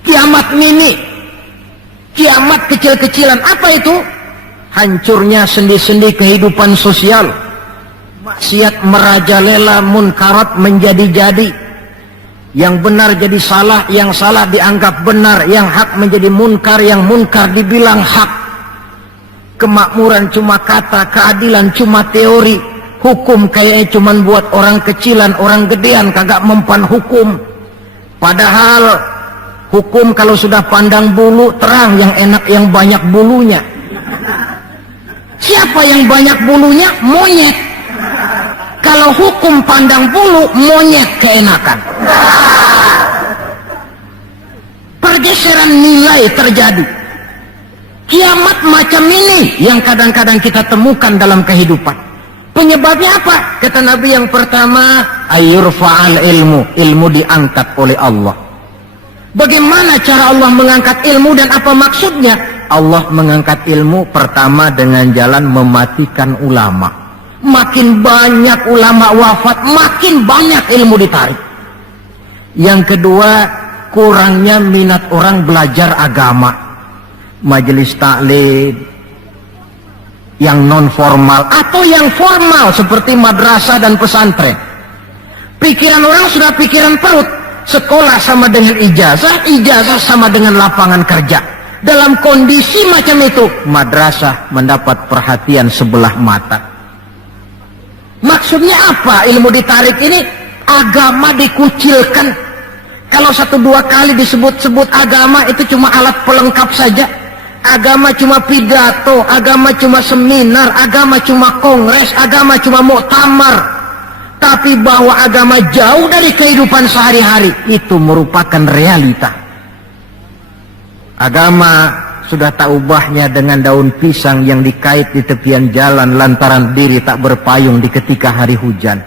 kiamat mini, kiamat kecil-kecilan. Apa itu? Hancurnya sendi-sendi kehidupan sosial, maksiat merajalela, munkarat menjadi-jadi, yang benar jadi salah, yang salah dianggap benar, yang hak menjadi munkar, yang munkar dibilang hak. Kemakmuran cuma kata, keadilan cuma teori, hukum kayaknya cuma buat orang kecilan, orang gedean kagak mempan hukum. Padahal hukum kalau sudah pandang bulu terang, yang enak yang banyak bulunya. Siapa yang banyak bulunya? Monyet. Kalau hukum pandang bulu, monyet keenakan. Pergeseran nilai terjadi. Kiamat macam ini yang kadang-kadang kita temukan dalam kehidupan. Penyebabnya apa? Kata Nabi yang pertama, ayurfa'al ilmu, ilmu diangkat oleh Allah. Bagaimana cara Allah mengangkat ilmu dan apa maksudnya? Allah mengangkat ilmu pertama dengan jalan mematikan ulama. Makin banyak ulama wafat, makin banyak ilmu ditarik. Yang kedua, kurangnya minat orang belajar agama. Majelis taklim yang non formal atau yang formal seperti madrasah dan pesantren. Pikiran orang sudah pikiran perut. Sekolah sama dengan ijazah, ijazah sama dengan lapangan kerja. Dalam kondisi macam itu, madrasah mendapat perhatian sebelah mata. Maksudnya apa ilmu ditarik ini? Agama dikucilkan. Kalau 1-2 kali disebut-sebut agama, itu cuma alat pelengkap saja. Agama cuma pidato, agama cuma seminar, agama cuma kongres, agama cuma muktamar. Tapi bahwa agama jauh dari kehidupan sehari-hari, itu merupakan realita. Agama sudah tak ubahnya dengan daun pisang yang dikait di tepian jalan lantaran diri tak berpayung di ketika hari hujan.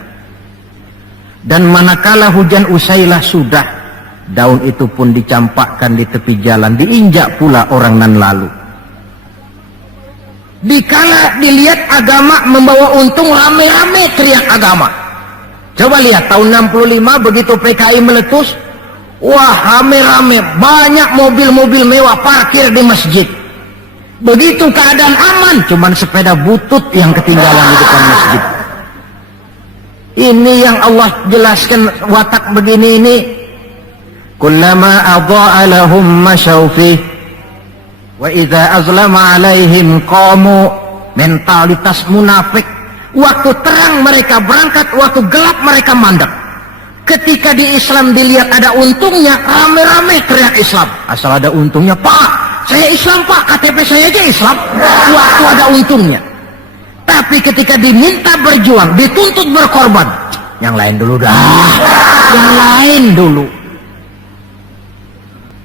Dan manakala hujan usailah sudah, daun itu pun dicampakkan di tepi jalan, diinjak pula orang nan lalu. Dikala dilihat agama membawa untung, rame-rame teriak agama. Coba lihat tahun 65 begitu PKI meletus, wah rame-rame, banyak mobil-mobil mewah parkir di masjid. Begitu keadaan aman, cuman sepeda butut yang ketinggalan di depan masjid. Ini yang Allah jelaskan watak begini ini. Kullama adha'a lahum masyaw fih wa idza azlama alaihim qamu. Mentalitas munafik. Waktu terang mereka berangkat, waktu gelap mereka mandek. Ketika di Islam dilihat ada untungnya, rame-rame teriak Islam. Asal ada untungnya, Pak, saya Islam Pak, KTP saya aja Islam. Waktu ada untungnya. Tapi ketika diminta berjuang, dituntut berkorban, yang lain dulu dah, yang lain dulu.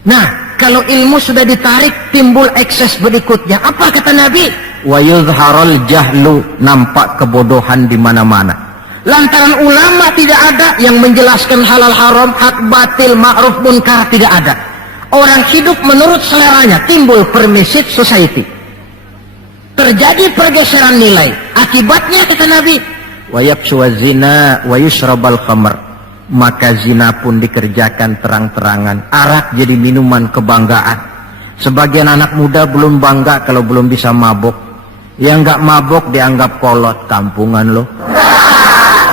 Nah, kalau ilmu sudah ditarik, timbul ekses berikutnya. Apa kata Nabi? Wa yuzharul jahlu, nampak kebodohan di mana-mana. Lantaran ulama tidak ada yang menjelaskan halal haram, hak batil, ma'ruf munkar, tidak ada. Orang hidup menurut seleranya, timbul permissive society. Terjadi pergeseran nilai. Akibatnya kata Nabi, wa yafshu zina wa yushrabal khamr, maka zina pun dikerjakan terang-terangan, arak jadi minuman kebanggaan. Sebagian anak muda belum bangga kalau belum bisa mabok. Yang nggak mabok dianggap kolot, kampungan lo.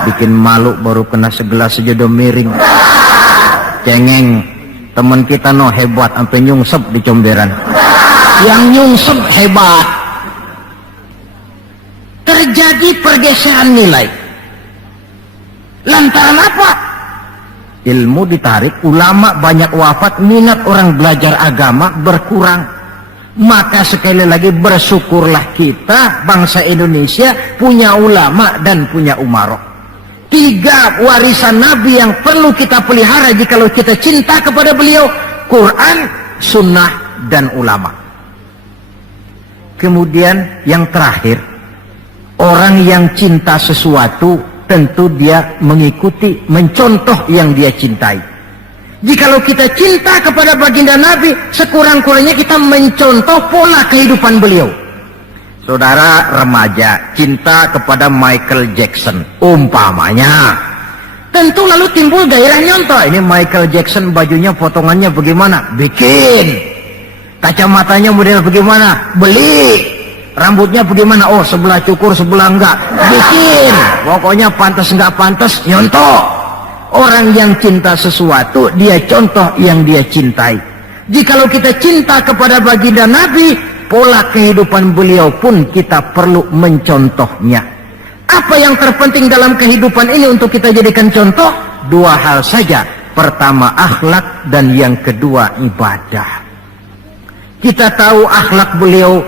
Bikin malu baru kena segelas sejodoh miring. Cengeng, teman kita no hebat sampai nyungsep di comberan. Yang nyungsep hebat. Terjadi pergeseran nilai. Lantaran apa? Ilmu ditarik, ulama banyak wafat, minat orang belajar agama berkurang. Maka sekali lagi bersyukurlah kita bangsa Indonesia punya ulama dan punya umarok. 3 warisan Nabi yang perlu kita pelihara jikalau kita cinta kepada beliau: Quran, sunnah, dan ulama. Kemudian yang terakhir, orang yang cinta sesuatu tentu dia mengikuti, mencontoh yang dia cintai. Jikalau kita cinta kepada baginda Nabi, sekurang-kurangnya kita mencontoh pola kehidupan beliau. Saudara remaja cinta kepada Michael Jackson umpamanya, tentu lalu timbul gairah nyontoh. Ini Michael Jackson, bajunya potongannya bagaimana? Bikin. Kacamatanya model bagaimana? Beli. Rambutnya bagaimana? Oh, sebelah cukur, sebelah enggak. Bikin. Pokoknya pantas enggak pantas, nyontoh. Orang yang cinta sesuatu, dia contoh yang dia cintai. Jikalau kita cinta kepada baginda Nabi, pola kehidupan beliau pun kita perlu mencontohnya. Apa yang terpenting dalam kehidupan ini untuk kita jadikan contoh? 2 hal saja. Pertama akhlak, dan yang kedua ibadah. Kita tahu akhlak beliau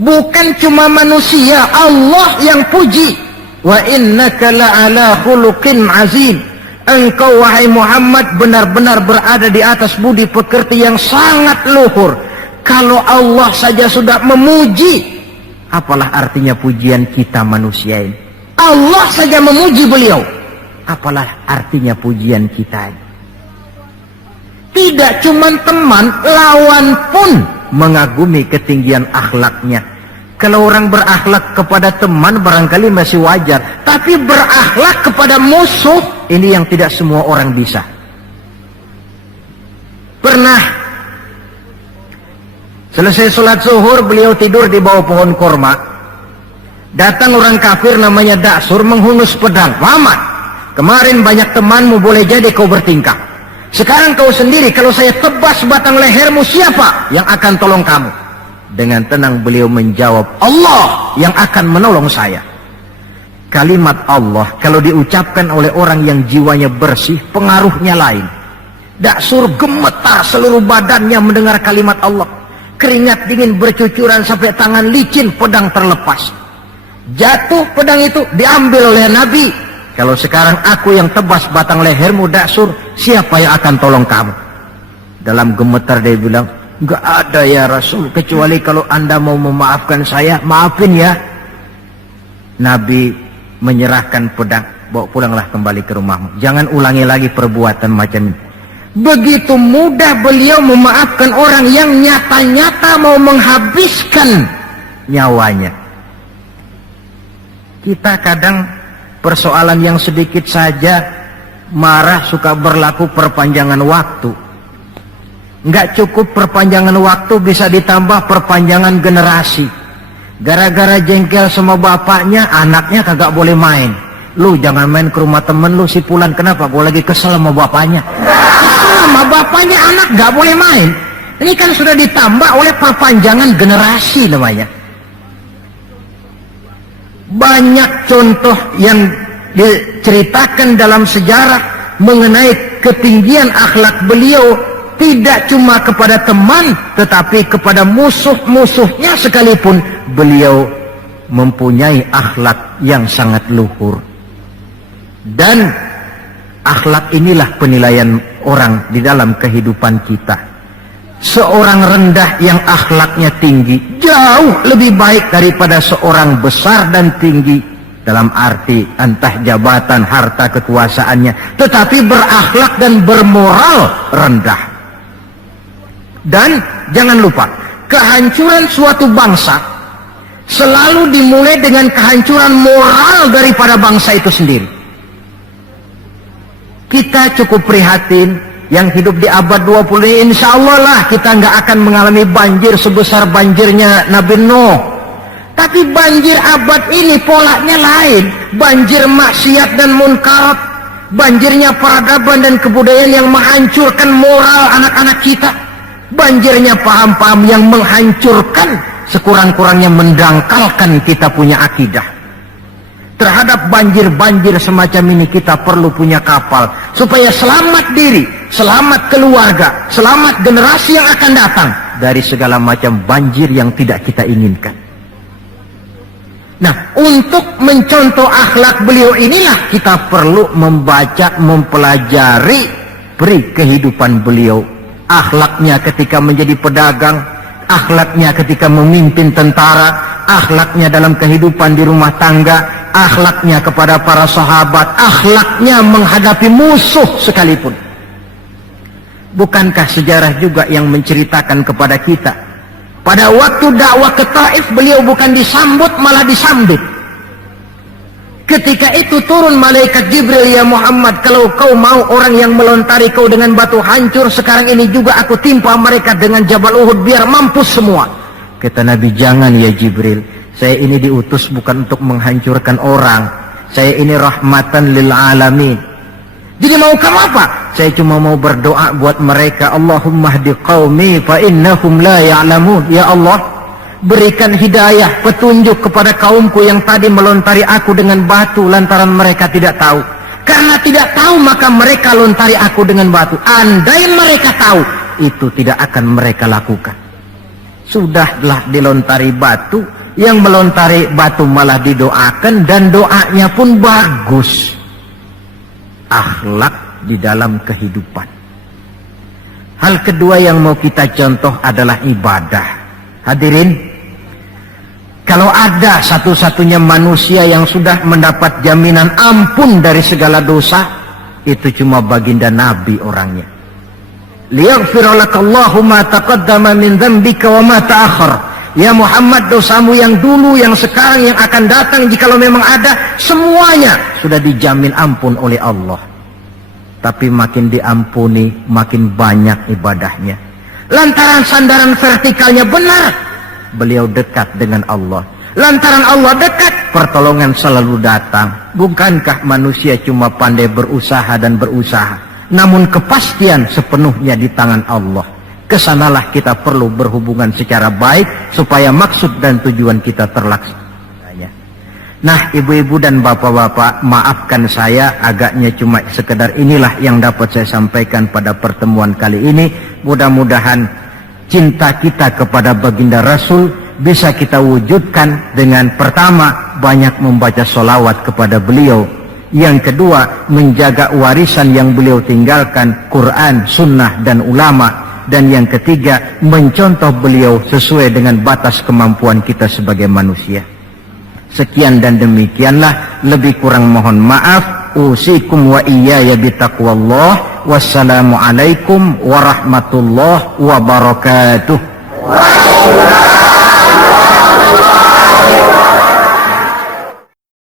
bukan cuma manusia, Allah yang puji. Wa innaka la'ala khuluqin azim. Engkau wahai Muhammad benar-benar berada di atas budi pekerti yang sangat luhur. Kalau Allah saja sudah memuji, apalah artinya pujian kita manusia ini? Allah saja memuji beliau, apalah artinya pujian kita ini? Tidak cuma teman, lawan pun mengagumi ketinggian akhlaknya. Kalau orang berakhlak kepada teman barangkali masih wajar, tapi berakhlak kepada musuh, ini yang tidak semua orang bisa. Pernah selesai sholat zuhur, beliau tidur di bawah pohon korma. Datang orang kafir namanya Da'sur menghunus pedang. Muhammad, kemarin banyak temanmu, boleh jadi kau bertingkah. Sekarang kau sendiri, kalau saya tebas batang lehermu, siapa yang akan tolong kamu? Dengan tenang beliau menjawab, Allah yang akan menolong saya. Kalimat Allah kalau diucapkan oleh orang yang jiwanya bersih, pengaruhnya lain. Da'sur gemetar seluruh badannya mendengar kalimat Allah. Keringat dingin bercucuran sampai tangan licin, pedang terlepas. Jatuh pedang itu, diambil oleh Nabi. Kalau sekarang aku yang tebas batang lehermu Da'sur, siapa yang akan tolong kamu? Dalam gemetar dia bilang, enggak ada ya Rasul, kecuali kalau Anda mau memaafkan saya, maafin ya. Nabi menyerahkan pedang, bawa pulanglah kembali ke rumahmu. Jangan ulangi lagi perbuatan macam ini. Begitu mudah beliau memaafkan orang yang nyata-nyata mau menghabiskan nyawanya. Kita kadang persoalan yang sedikit saja marah, suka berlaku perpanjangan waktu. Nggak cukup perpanjangan waktu, bisa ditambah perpanjangan generasi. Gara-gara jengkel sama bapaknya, anaknya kagak boleh main. Lu jangan main ke rumah temen lu si Pulan, kenapa? Gua lagi kesel sama bapaknya. Kesel sama bapaknya, anak nggak boleh main. Ini kan sudah ditambah oleh perpanjangan generasi namanya. Banyak contoh yang diceritakan dalam sejarah mengenai ketinggian akhlak beliau. Tidak cuma kepada teman, tetapi kepada musuh-musuhnya sekalipun beliau mempunyai akhlak yang sangat luhur. Dan akhlak inilah penilaian orang di dalam kehidupan kita. seorang rendah yang akhlaknya tinggi jauh lebih baik daripada seorang besar dan tinggi, dalam arti entah jabatan, harta, kekuasaannya, tetapi berakhlak dan bermoral rendah. Dan jangan lupa, kehancuran suatu bangsa selalu dimulai dengan kehancuran moral daripada bangsa itu sendiri. Kita cukup prihatin yang hidup di abad 20 ini, insya Allah lah kita nggak akan mengalami banjir sebesar banjirnya Nabi Nuh. Tapi banjir abad ini polanya lain. Banjir maksiat dan munkar, banjirnya peradaban dan kebudayaan yang menghancurkan moral anak-anak kita, banjirnya paham-paham yang menghancurkan, sekurang-kurangnya mendangkalkan kita punya akidah. Terhadap banjir-banjir semacam ini kita perlu punya kapal supaya selamat diri, selamat keluarga, selamat generasi yang akan datang dari segala macam banjir yang tidak kita inginkan. Nah, untuk mencontoh akhlak beliau inilah kita perlu membaca, mempelajari peri kehidupan beliau. Akhlaknya ketika menjadi pedagang, akhlaknya ketika memimpin tentara, akhlaknya dalam kehidupan di rumah tangga, akhlaknya kepada para sahabat, akhlaknya menghadapi musuh sekalipun. Bukankah sejarah juga yang menceritakan kepada kita, pada waktu dakwah ke Taif beliau bukan disambut malah disambit. Ketika itu turun malaikat Jibril, ya Muhammad, kalau kau mau orang yang melontari kau dengan batu hancur, sekarang ini juga aku timpa mereka dengan Jabal Uhud biar mampus semua. Kata Nabi, jangan ya Jibril, saya ini diutus bukan untuk menghancurkan orang, saya ini rahmatan lil alamin. Jadi mau kamu apa? Saya cuma mau berdoa buat mereka, Allahumma hdi qaumi fa innahum la ya'lamun. Ya Allah, berikan hidayah, petunjuk kepada kaumku yang tadi melontari aku dengan batu lantaran mereka tidak tahu. Karena tidak tahu maka mereka lontari aku dengan batu. Andai mereka tahu, itu tidak akan mereka lakukan. Sudahlah dilontari batu, yang melontari batu malah didoakan dan doanya pun bagus. Akhlak di dalam kehidupan. Hal kedua yang mau kita contoh adalah ibadah. Hadirin, kalau ada satu-satunya manusia yang sudah mendapat jaminan ampun dari segala dosa, itu cuma baginda Nabi orangnya. Liyaghfira lakallahu ma taqaddama min dzambika wa ma ta'akhkhar. Ya Muhammad, dosamu yang dulu, yang sekarang, yang akan datang, jikalau memang ada, semuanya sudah dijamin ampun oleh Allah. Tapi makin diampuni, makin banyak ibadahnya. Lantaran sandaran vertikalnya benar, beliau dekat dengan Allah. Lantaran Allah dekat, pertolongan selalu datang. Bukankah manusia cuma pandai berusaha dan berusaha, namun kepastian sepenuhnya di tangan Allah. Kesanalah kita perlu berhubungan secara baik supaya maksud dan tujuan kita terlaksana. Nah, ibu-ibu dan bapak-bapak, maafkan saya agaknya cuma sekedar inilah yang dapat saya sampaikan pada pertemuan kali ini. Mudah-mudahan cinta kita kepada baginda Rasul bisa kita wujudkan dengan pertama, banyak membaca sholawat kepada beliau. Yang kedua, menjaga warisan yang beliau tinggalkan, Quran, sunnah, dan ulama. Dan yang ketiga, mencontoh beliau sesuai dengan batas kemampuan kita sebagai manusia. Sekian dan demikianlah, lebih kurang mohon maaf. Usikum wa iyaya bitaqwallah. Wassalamualaikum warahmatullahi wabarakatuh.